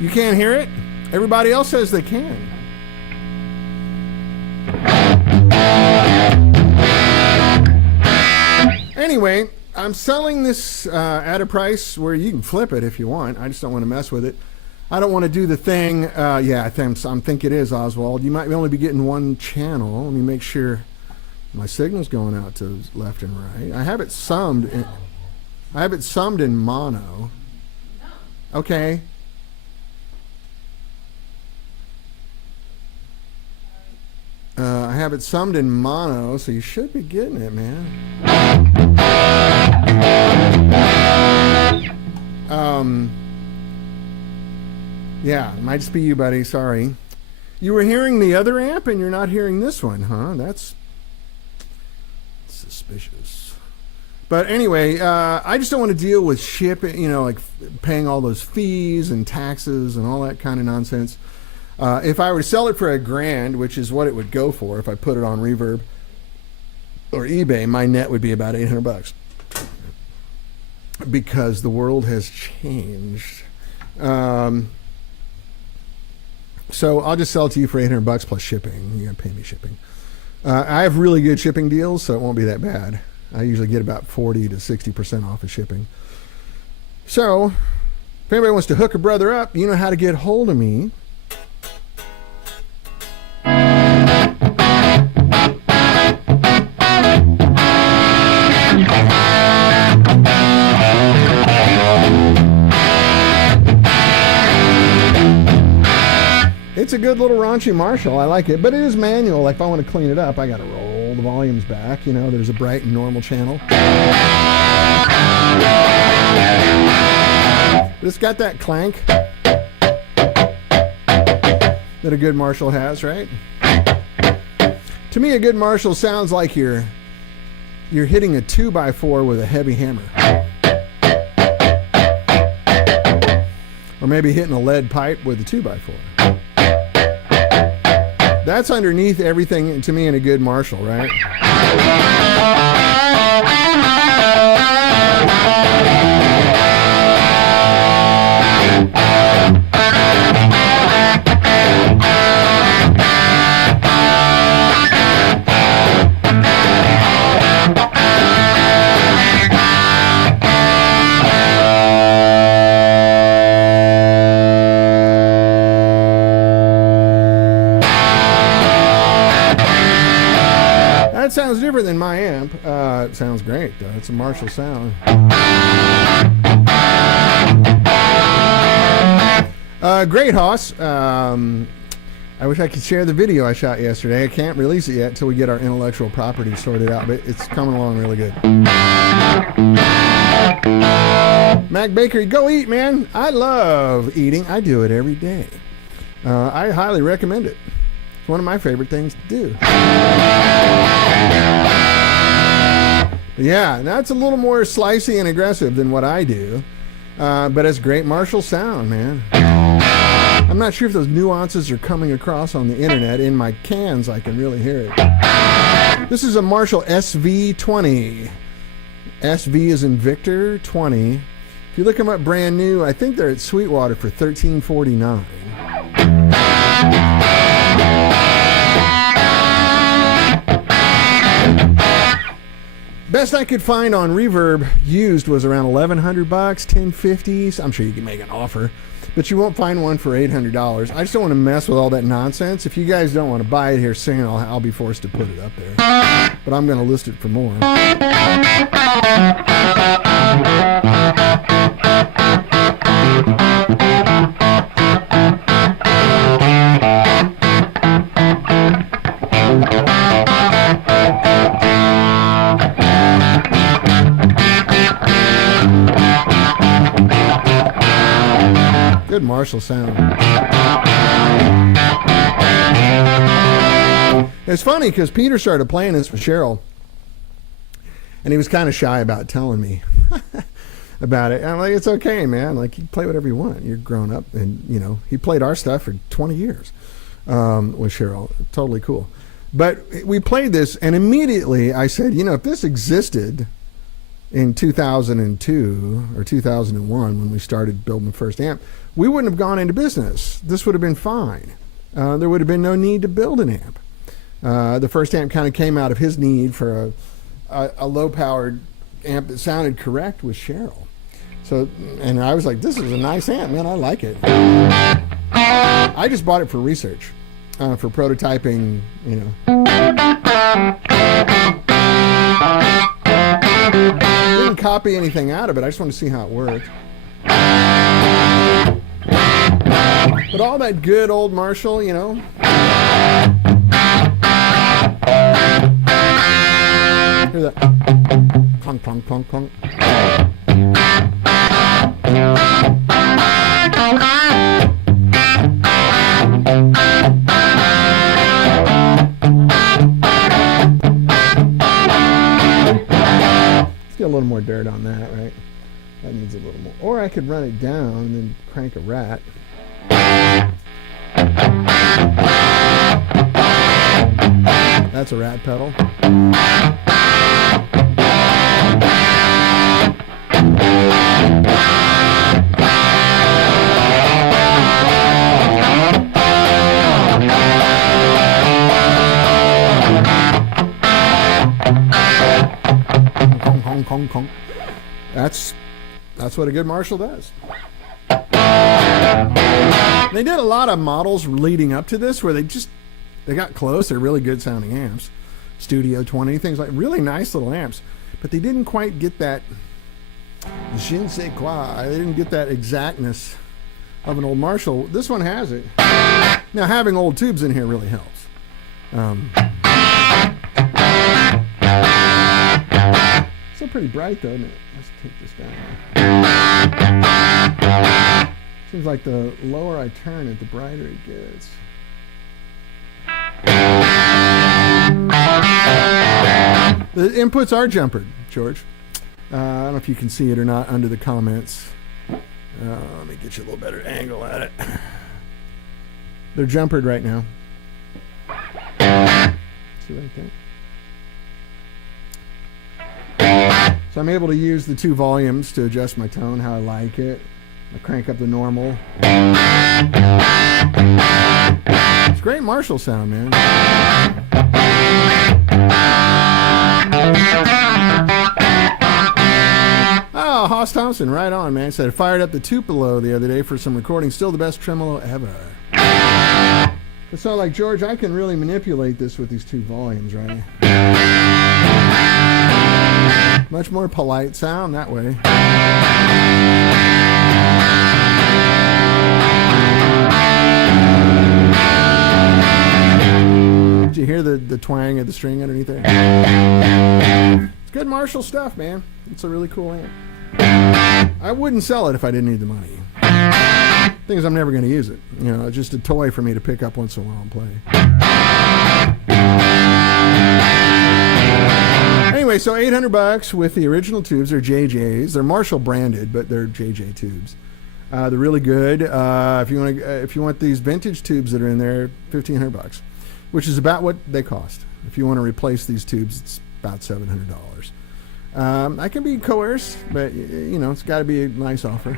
You can't hear it? Everybody else says they can. Anyway, I'm selling this at a price where you can flip it if you want. I just don't want to mess with it. I don't want to do the thing. Yeah, I think it is, Oswald. You might only be getting one channel. Let me make sure my signal's going out to left and right. I have it summed in mono. Okay. I have it summed in mono, so you should be getting it, man. Yeah, it might just be you, buddy. Sorry. You were hearing the other amp and you're not hearing this one, huh? That's suspicious. But anyway, I just don't want to deal with shipping, you know, like paying all those fees and taxes and all that kind of nonsense. If I were to sell it for $1,000, which is what it would go for if I put it on Reverb or eBay, my net would be about $800 because the world has changed. So I'll just sell it to you for $800 plus shipping. You gotta pay me shipping. I have really good shipping deals, so it won't be that bad. I usually get about 40 to 60% off of shipping. So if anybody wants to hook a brother up, you know how to get hold of me. It's a good little raunchy Marshall. I like it, but it is manual. Like if I want to clean it up, I got to roll the volumes back. You know, there's a bright and normal channel. But it's got that clank that a good Marshall has, right? To me, a good Marshall sounds like you're hitting a 2x4 with a heavy hammer. Or maybe hitting a lead pipe with a 2x4. That's underneath everything to me in a good Marshall, right? Sounds different than my amp. It sounds great though. It's a Marshall sound. Great, Hoss. I wish I could share the video I shot yesterday. I can't release it yet until we get our intellectual property sorted out, but it's coming along really good. Mac Bakery, go eat, man. I love eating. I do it every day. I highly recommend it. It's one of my favorite things to do. But yeah, that's a little more slicey and aggressive than what I do. But it's great Marshall sound, man. I'm not sure if those nuances are coming across on the internet. In my cans, I can really hear it. This is a Marshall SV20. SV is in Victor 20. If you look them up brand new, I think they're at Sweetwater for $13.49. Best I could find on Reverb used was around $1,100, $1,050. I'm sure you can make an offer, but you won't find one for $800. I just don't want to mess with all that nonsense. If you guys don't want to buy it here soon, I'll be forced to put it up there. But I'm going to list it for more. Good Marshall sound. It's funny because Peter started playing this with Cheryl, and he was kind of shy about telling me about it. And I'm like, it's okay, man. Like, you play whatever you want. You're grown up, and you know, he played our stuff for 20 years with Cheryl. Totally cool. But we played this, and immediately I said, you know, if this existed in 2002 or 2001 when we started building the first amp, we wouldn't have gone into business. This would have been fine. There would have been no need to build an amp. The first amp kind of came out of his need for a low-powered amp that sounded correct with Cheryl. So, and I was like, this is a nice amp, man. I like it. I just bought it for research, for prototyping, you know. Didn't copy anything out of it. I just want to see how it worked. But all that good old Marshall, you know. Hear that? Clunk, clunk, clunk, clunk. Let's get a little more dirt on that, right? That needs a little more. Or I could run it down and then crank a rat. That's a rat pedal. Kong, kong, kong. That's what a good Marshall does. They did a lot of models leading up to this where they got close. They're really good sounding amps. Studio 20, things like really nice little amps. But they didn't quite get that je ne sais quoi. They didn't get that exactness of an old Marshall. This one has it. Now having old tubes in here really helps. Still pretty bright though, isn't it? Let's take this down. Seems like the lower I turn it, the brighter it gets. The inputs are jumpered, George. I don't know if you can see it or not under the comments. Let me get you a little better angle at it. They're jumpered right now. See right there? So I'm able to use the two volumes to adjust my tone how I like it. I crank up the normal. It's great Marshall sound, man. Oh, Hoss Thompson, right on, man. Said I fired up the Tupelo the other day for some recording. Still the best tremolo ever. It's not like, George, I can really manipulate this with these two volumes, right? Much more polite sound that way. Did you hear the twang of the string underneath there? It's good Marshall stuff, man. It's a really cool amp. I wouldn't sell it if I didn't need the money. Thing is, I'm never going to use it. You know, it's just a toy for me to pick up once in a while and play. Anyway, so $800 with the original tubes. They're JJs. They're Marshall branded, but they're JJ tubes. They're really good. If you want these vintage tubes that are in there, $1,500, which is about what they cost. If you want to replace these tubes, it's about $700. I can be coerced, but you know, it's got to be a nice offer.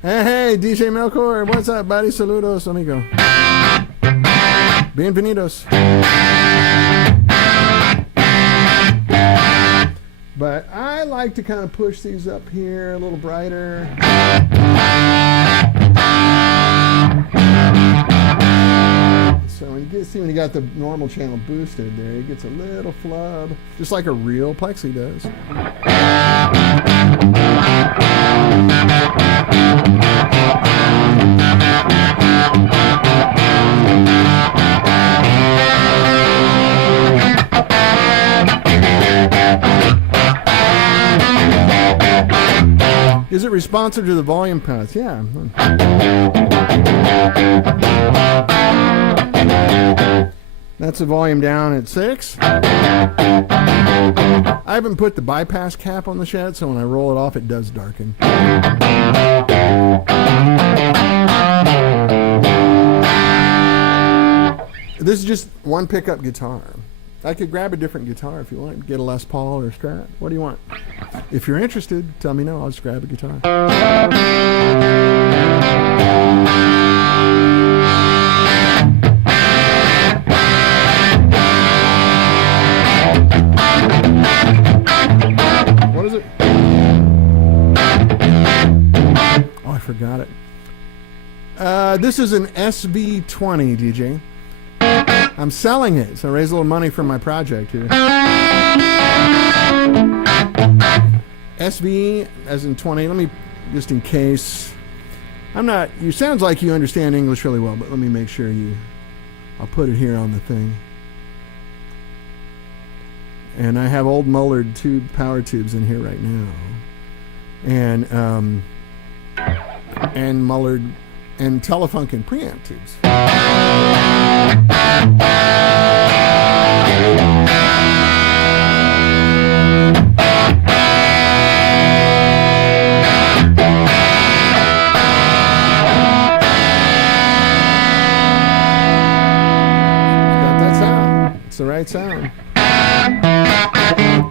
Hey, DJ Melkor, what's up, buddy? Saludos, amigo. Bienvenidos. But I like to kind of push these up here a little brighter. So when you got the normal channel boosted there, it gets a little flub, just like a real plexi does. Is it responsive to the volume paths? Yeah. That's the volume down at 6. I haven't put the bypass cap on the shed, so when I roll it off, it does darken. This is just one pickup guitar. I could grab a different guitar if you want. Get a Les Paul or a Strat. What do you want? If you're interested, tell me no. I'll just grab a guitar. What is it? Oh, I forgot it. This is an SB20, DJ. I'm selling it, so raise a little money from my project here. SB as in 20. Let me, just in case. I'm not, you sounds like you understand English really well, but let me make sure I'll put it here on the thing. And I have old Mullard power tubes in here right now. And Mullard and Telefunken preamp tubes. It's the right sound.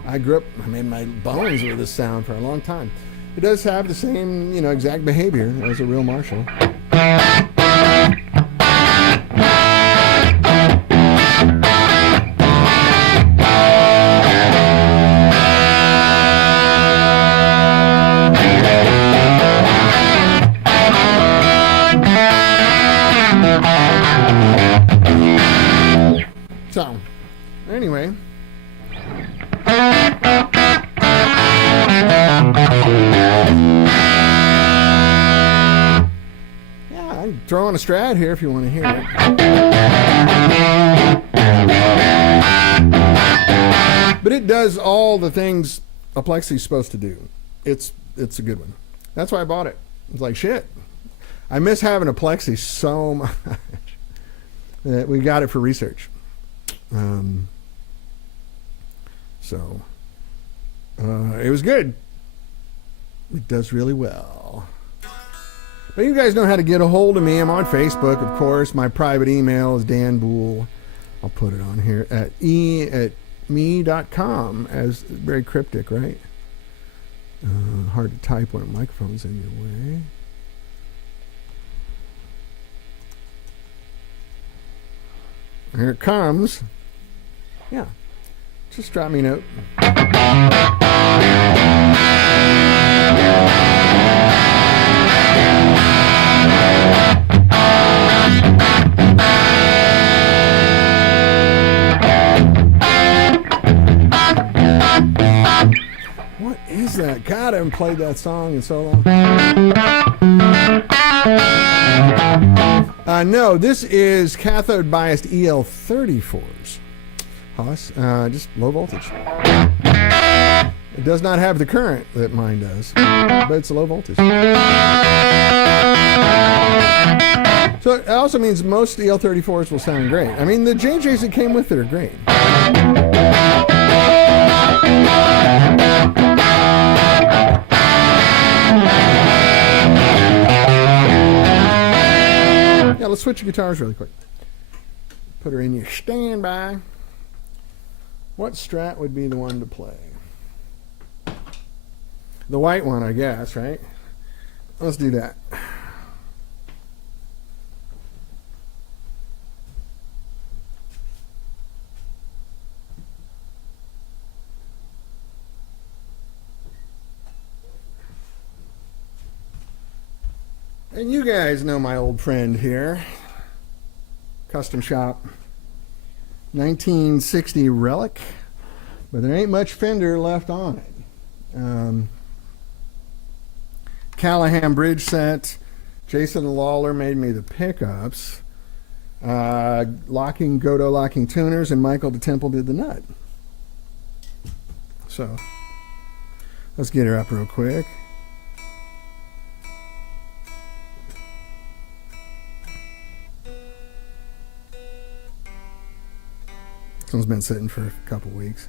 I made my bones with this sound for a long time. It does have the same, exact behavior as a real Marshall. So, anyway. Yeah, I'm throwing a Strat here if you want to hear it. But it does all the things a Plexi's supposed to do. It's a good one. That's why I bought it. It's like, shit. I miss having a Plexi so much that we got it for research. It was good. It does really well. But you guys know how to get a hold of me. I'm on Facebook, of course. My private email is Dan Boole. I'll put it on here at me.com, as very cryptic, right? Hard to type when a microphone's in your way. Here it comes. Yeah. Just drop me a note. What is that? God, I haven't played that song in so long. No, this is cathode biased EL34s. Haas, just low voltage. It does not have the current that mine does, but it's low voltage. So So it also means most EL34s will sound great. I mean, the JJs that came with it are great. Yeah, let's switch guitars really quick. Put her in your standby. What Strat would be the one to play? The white one, I guess, right? Let's do that. And you guys know my old friend here. Custom Shop. 1960 Relic. But there ain't much Fender left on it. Callahan bridge set. Jason Lawler made me the pickups. Godot locking tuners, and Michael DeTemple did the nut. So let's get her up real quick. This one's been sitting for a couple weeks.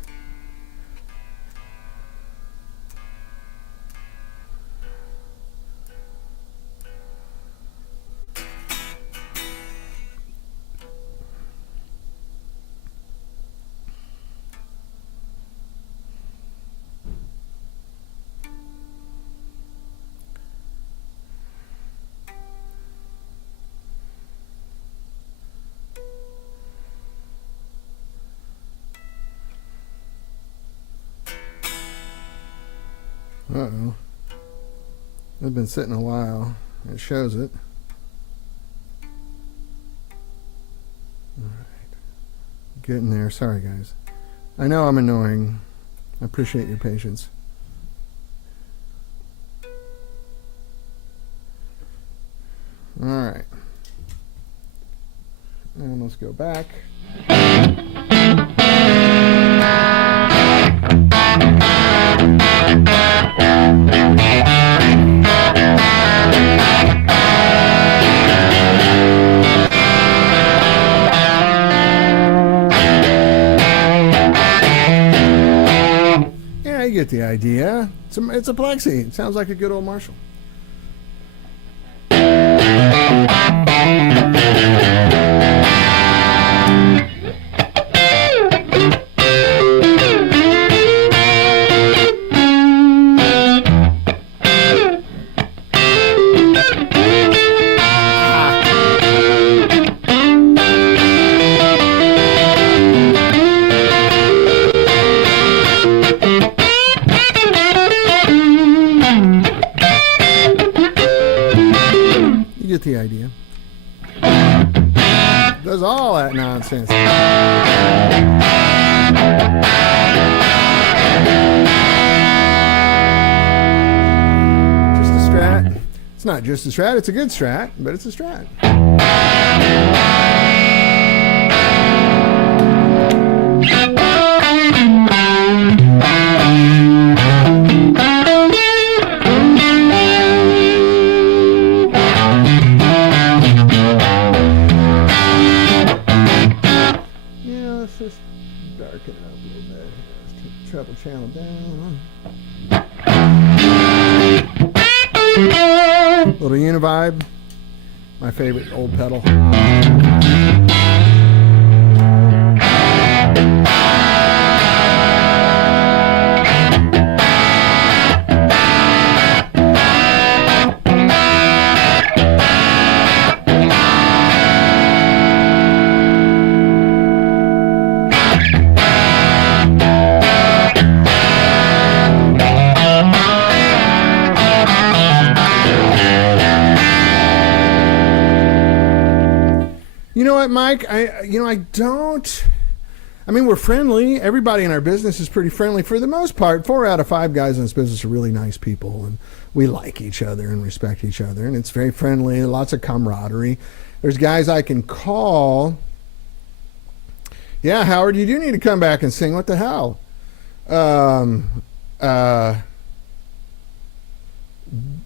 Uh-oh. It's been sitting a while. It shows it. Alright. Getting there. Sorry, guys. I know I'm annoying. I appreciate your patience. Alright. And let's go back. Yeah, you get the idea. It's a plexi. It sounds like a good old Marshall. The idea. Does all that nonsense. Just a Strat. It's not just a Strat, it's a good Strat, but it's a Strat. Darken it up a little bit. Let's take the treble channel down. Little Univibe, my favorite old pedal. You know what, Mike? I mean, we're friendly. Everybody in our business is pretty friendly for the most part. 4 out of 5 guys in this business are really nice people, and we like each other and respect each other, and it's very friendly, lots of camaraderie. There's guys I can call. Yeah, Howard, you do need to come back and sing. What the hell?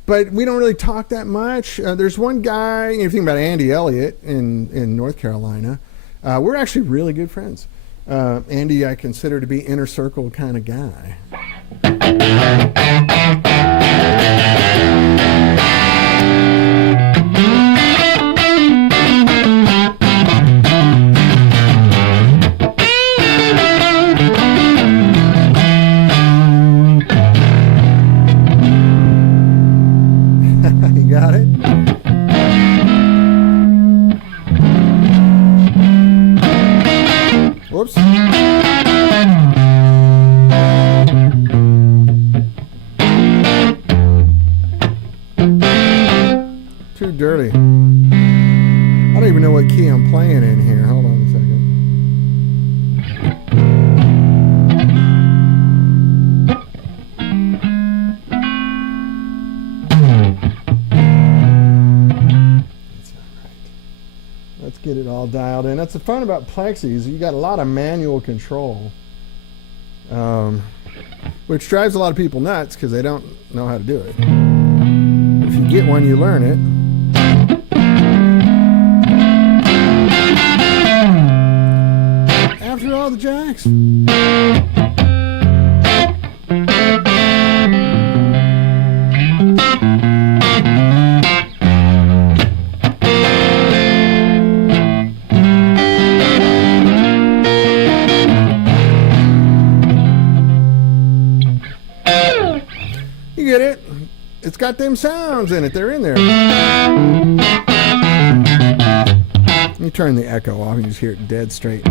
but we don't really talk that much. There's one guy, you think about Andy Elliott in North Carolina. We're actually really good friends. Andy, I consider to be inner circle kind of guy. You got it? Whoops. Too dirty. I don't even know what key I'm playing in here. Hold on a second. That's not right. Let's get it all dialed in. That's the fun about plexis. You got a lot of manual control, which drives a lot of people nuts because they don't know how to do it. If you get one, you learn it. After all the jacks. You get it? It's got them sounds in it. They're in there. Let me turn the echo off and just hear it dead straight.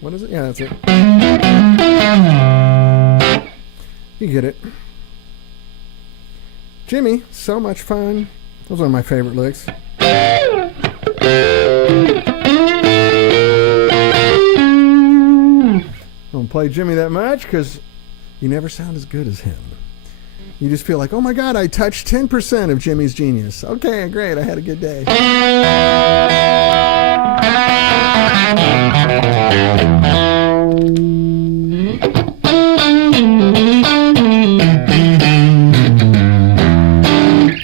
What is it? Yeah, that's it. You get it. Jimmy, so much fun. That was one of my favorite licks. I don't play Jimmy that much because you never sound as good as him. You just feel like, oh my God, I touched 10% of Jimmy's genius. Okay, great, I had a good day.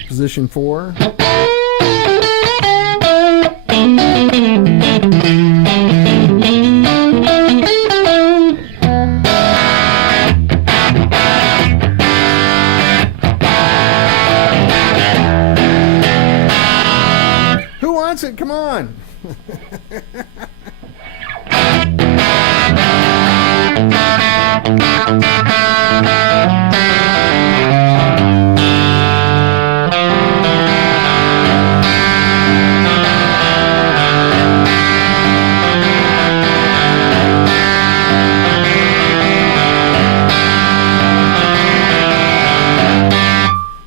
Position 4. Who wants it? Come on.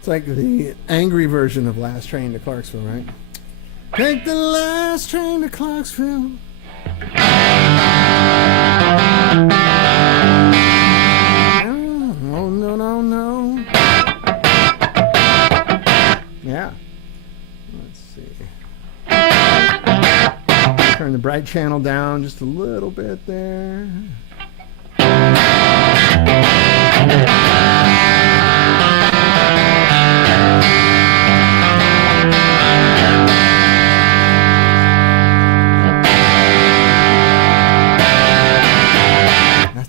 Like the angry version of Last Train to Clarksville, right? Take the last train to Clarksville. Oh, no, no, no. Yeah. Let's see. Turn the bright channel down just a little bit there.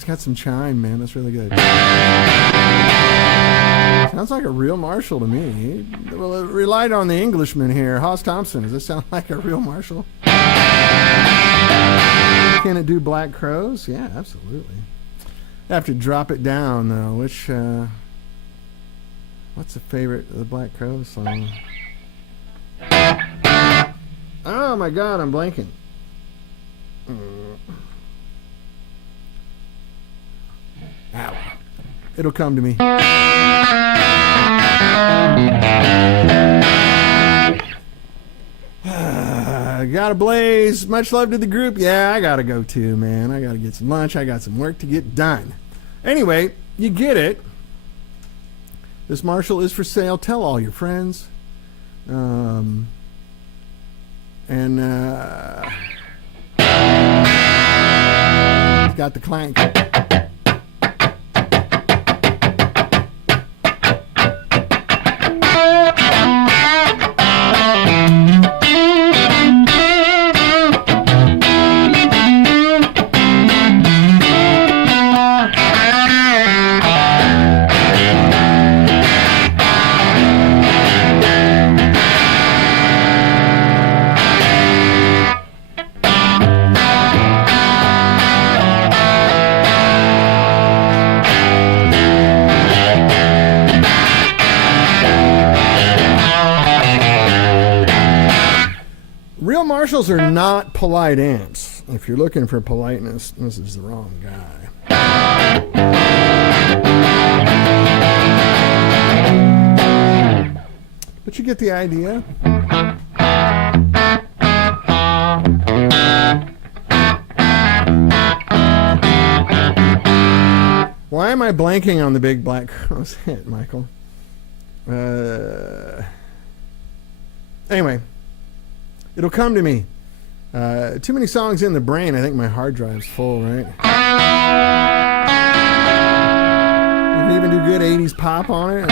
Got some chime, man. That's really good. Sounds like a real Marshall to me. Well, it relied on the Englishman here. Hoss Thompson. Does this sound like a real Marshall? Can it do Black Crows? Yeah, absolutely. I have to drop it down, though. Which, what's the favorite of the Black Crows song? Oh, my God, I'm blanking. Ow. It'll come to me. Gotta blaze. Much love to the group. Yeah, I gotta go too, man. I gotta get some lunch. I got some work to get done. Anyway, you get it. This Marshall is for sale. Tell all your friends. And it's got the clank. Marshalls are not polite amps. If you're looking for politeness, this is the wrong guy. But you get the idea. Why am I blanking on the big black cross hit, Michael? Anyway. It'll come to me. Too many songs in the brain. I think my hard drive's full, right? You can even do good 80s pop on it.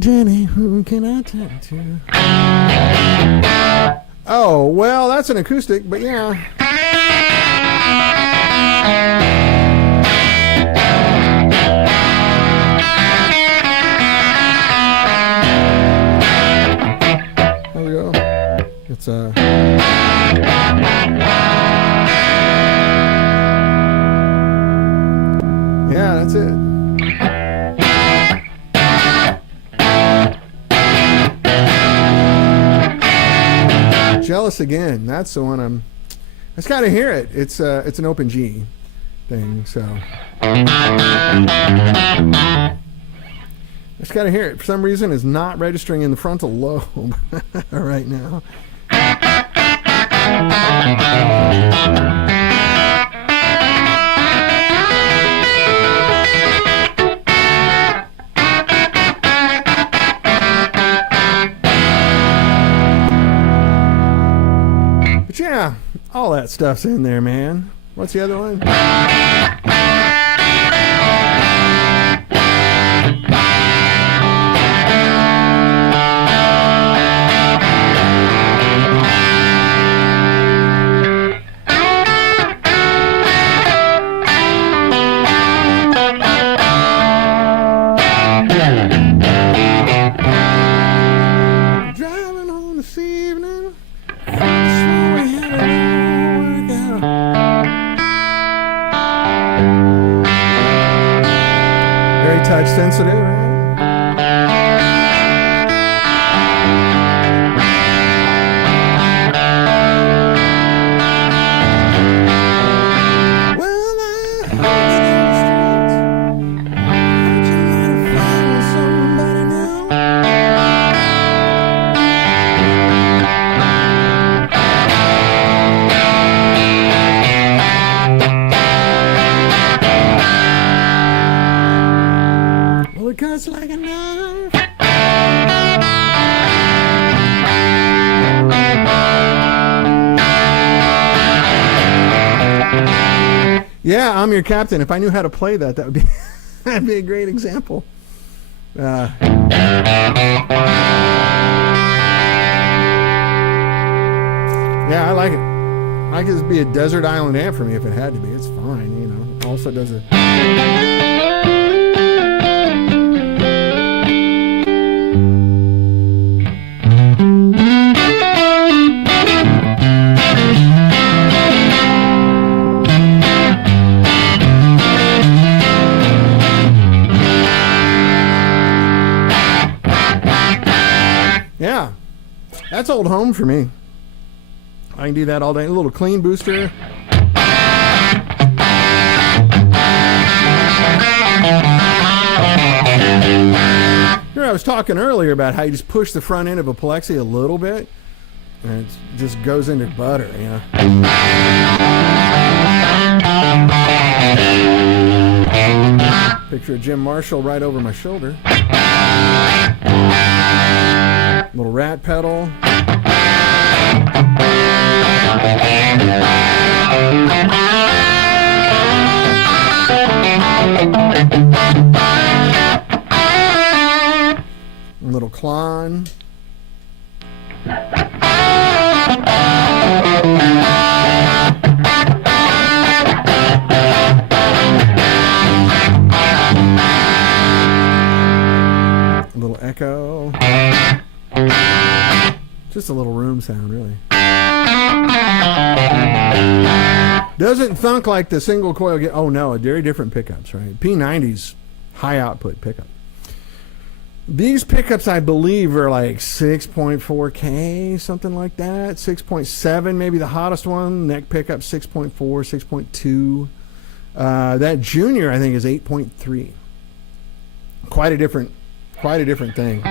Jenny, who can I talk to? Oh, well, that's an acoustic, but yeah. There we go. It's yeah, that's it. Jealous again. That's the one I just gotta hear it. It's an open G thing, so I just gotta hear it. For some reason, it's not registering in the frontal lobe right now. Yeah, all that stuff's in there, man. What's the other one? Driving home this evening. Very touch sensitive, right? Well, I heard you might have found somebody new. Well, it cuts like a knife. Yeah, I'm your captain. If I knew how to play that, that would be that'd be a great example. Yeah, I like it. I could just be a desert island amp for me if it had to be. It's fine, you know. Also does it. Yeah, that's old home for me. I can do that all day. A little clean booster. Here I was talking earlier about how you just push the front end of a Plexi a little bit, and it just goes into butter, you know. Picture of Jim Marshall right over my shoulder. Little rat pedal. A little clon. A little echo. Just a little room sound, really. Doesn't thunk like the single coil. Oh no, very different pickups, right? P90's high output pickup. These pickups, I believe, are like 6.4K, something like that. 6.7, maybe the hottest one. Neck pickup 6.4, 6.2. That Junior, I think, is 8.3. Quite a different thing.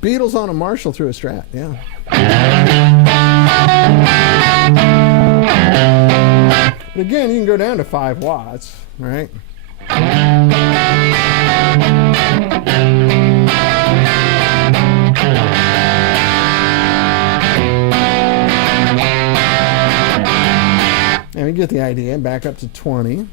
Beatles on a Marshall through a Strat, yeah. But again, you can go down to 5 watts, right? And we get the idea. Back up to 20.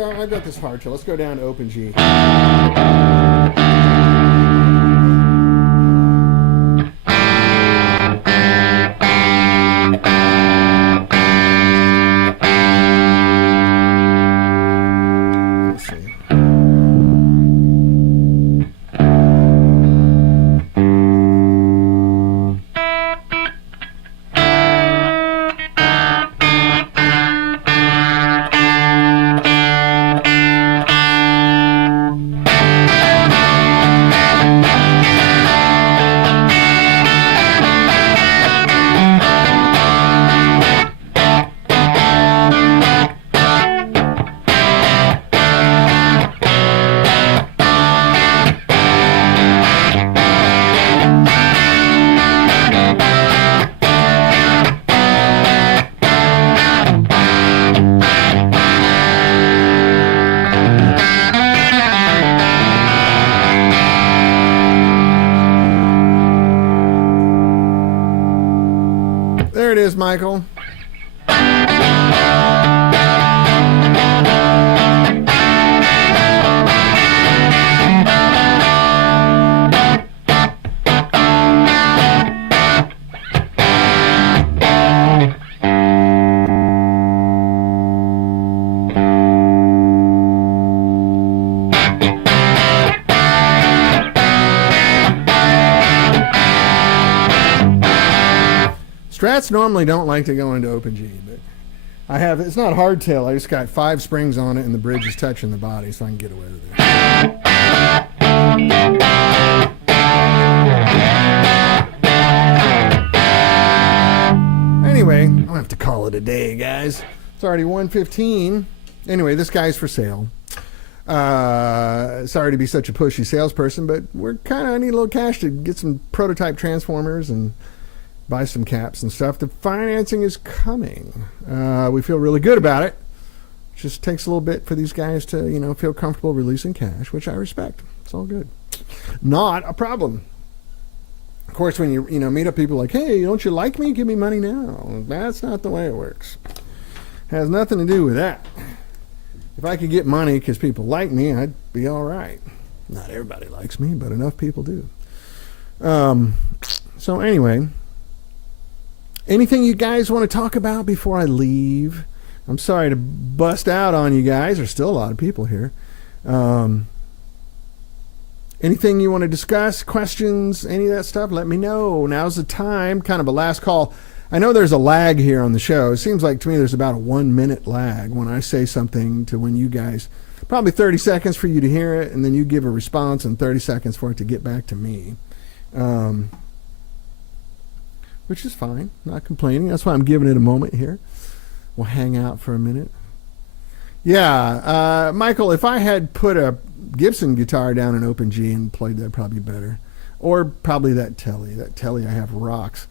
I've got this hard, so let's go down to open G. Let's see. There it is, Michael. Strats normally don't like to go into open G, but I have, it's not hardtail, I just got 5 springs on it and the bridge is touching the body, so I can get away with it. Anyway, I'll have to call it a day, guys. It's already 1:15. Anyway, this guy's for sale. Sorry to be such a pushy salesperson, but I need a little cash to get some prototype transformers and buy some caps and stuff. The financing is coming. We feel really good about it. It just takes a little bit for these guys to, feel comfortable releasing cash, which I respect. It's all good. Not a problem. Of course, when you meet up people like, hey, don't you like me? Give me money now. That's not the way it works. Has nothing to do with that. If I could get money because people like me, I'd be all right. Not everybody likes me, but enough people do. So anyway, anything you guys want to talk about before I leave? I'm sorry to bust out on you guys. There's still a lot of people here. Anything you want to discuss, questions, any of that stuff, let me know. Now's the time. Kind of a last call. I know there's a lag here on the show. It seems like to me there's about a 1 minute lag when I say something to when you guys, probably 30 seconds for you to hear it, and then you give a response and 30 seconds for it to get back to me. Which is fine. Not complaining. That's why I'm giving it a moment here. We'll hang out for a minute. Yeah, Michael, if I had put a Gibson guitar down in open G and played that, probably better. Or probably that Telly. That Telly I have rocks.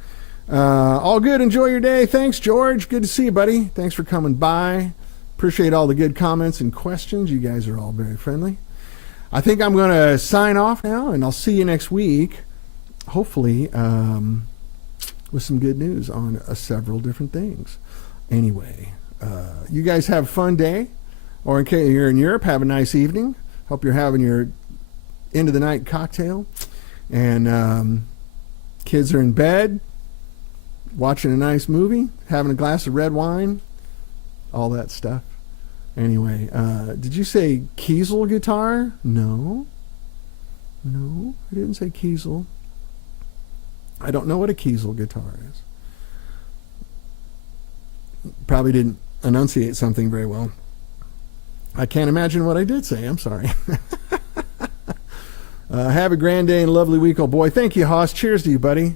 All good. Enjoy your day. Thanks, George. Good to see you, buddy. Thanks for coming by. Appreciate all the good comments and questions. You guys are all very friendly. I think I'm going to sign off now, and I'll see you next week. Hopefully, with some good news on several different things. Anyway, you guys have a fun day. Or in case you're in Europe, have a nice evening. Hope you're having your end of the night cocktail. And kids are in bed, watching a nice movie, having a glass of red wine, all that stuff. Anyway, did you say Kiesel guitar? No, I didn't say Kiesel. I don't know what a Kiesel guitar is. Probably didn't enunciate something very well. I can't imagine what I did say. I'm sorry. Have a grand day and a lovely week, old boy. Thank you, Hoss. Cheers to you, buddy.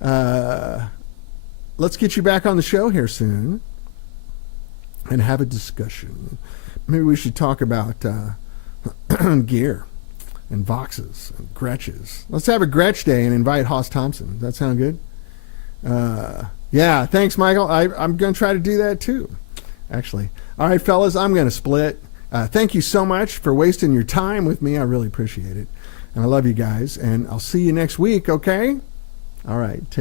Let's get you back on the show here soon and have a discussion. Maybe we should talk about gear and Voxes and Gretches. Let's have a Gretsch day and invite Hoss Thompson. Does that sound good? Yeah, thanks, Michael. I'm going to try to do that too, actually. All right, fellas, I'm going to split. Thank you so much for wasting your time with me. I really appreciate it. And I love you guys. And I'll see you next week, okay? All right. Take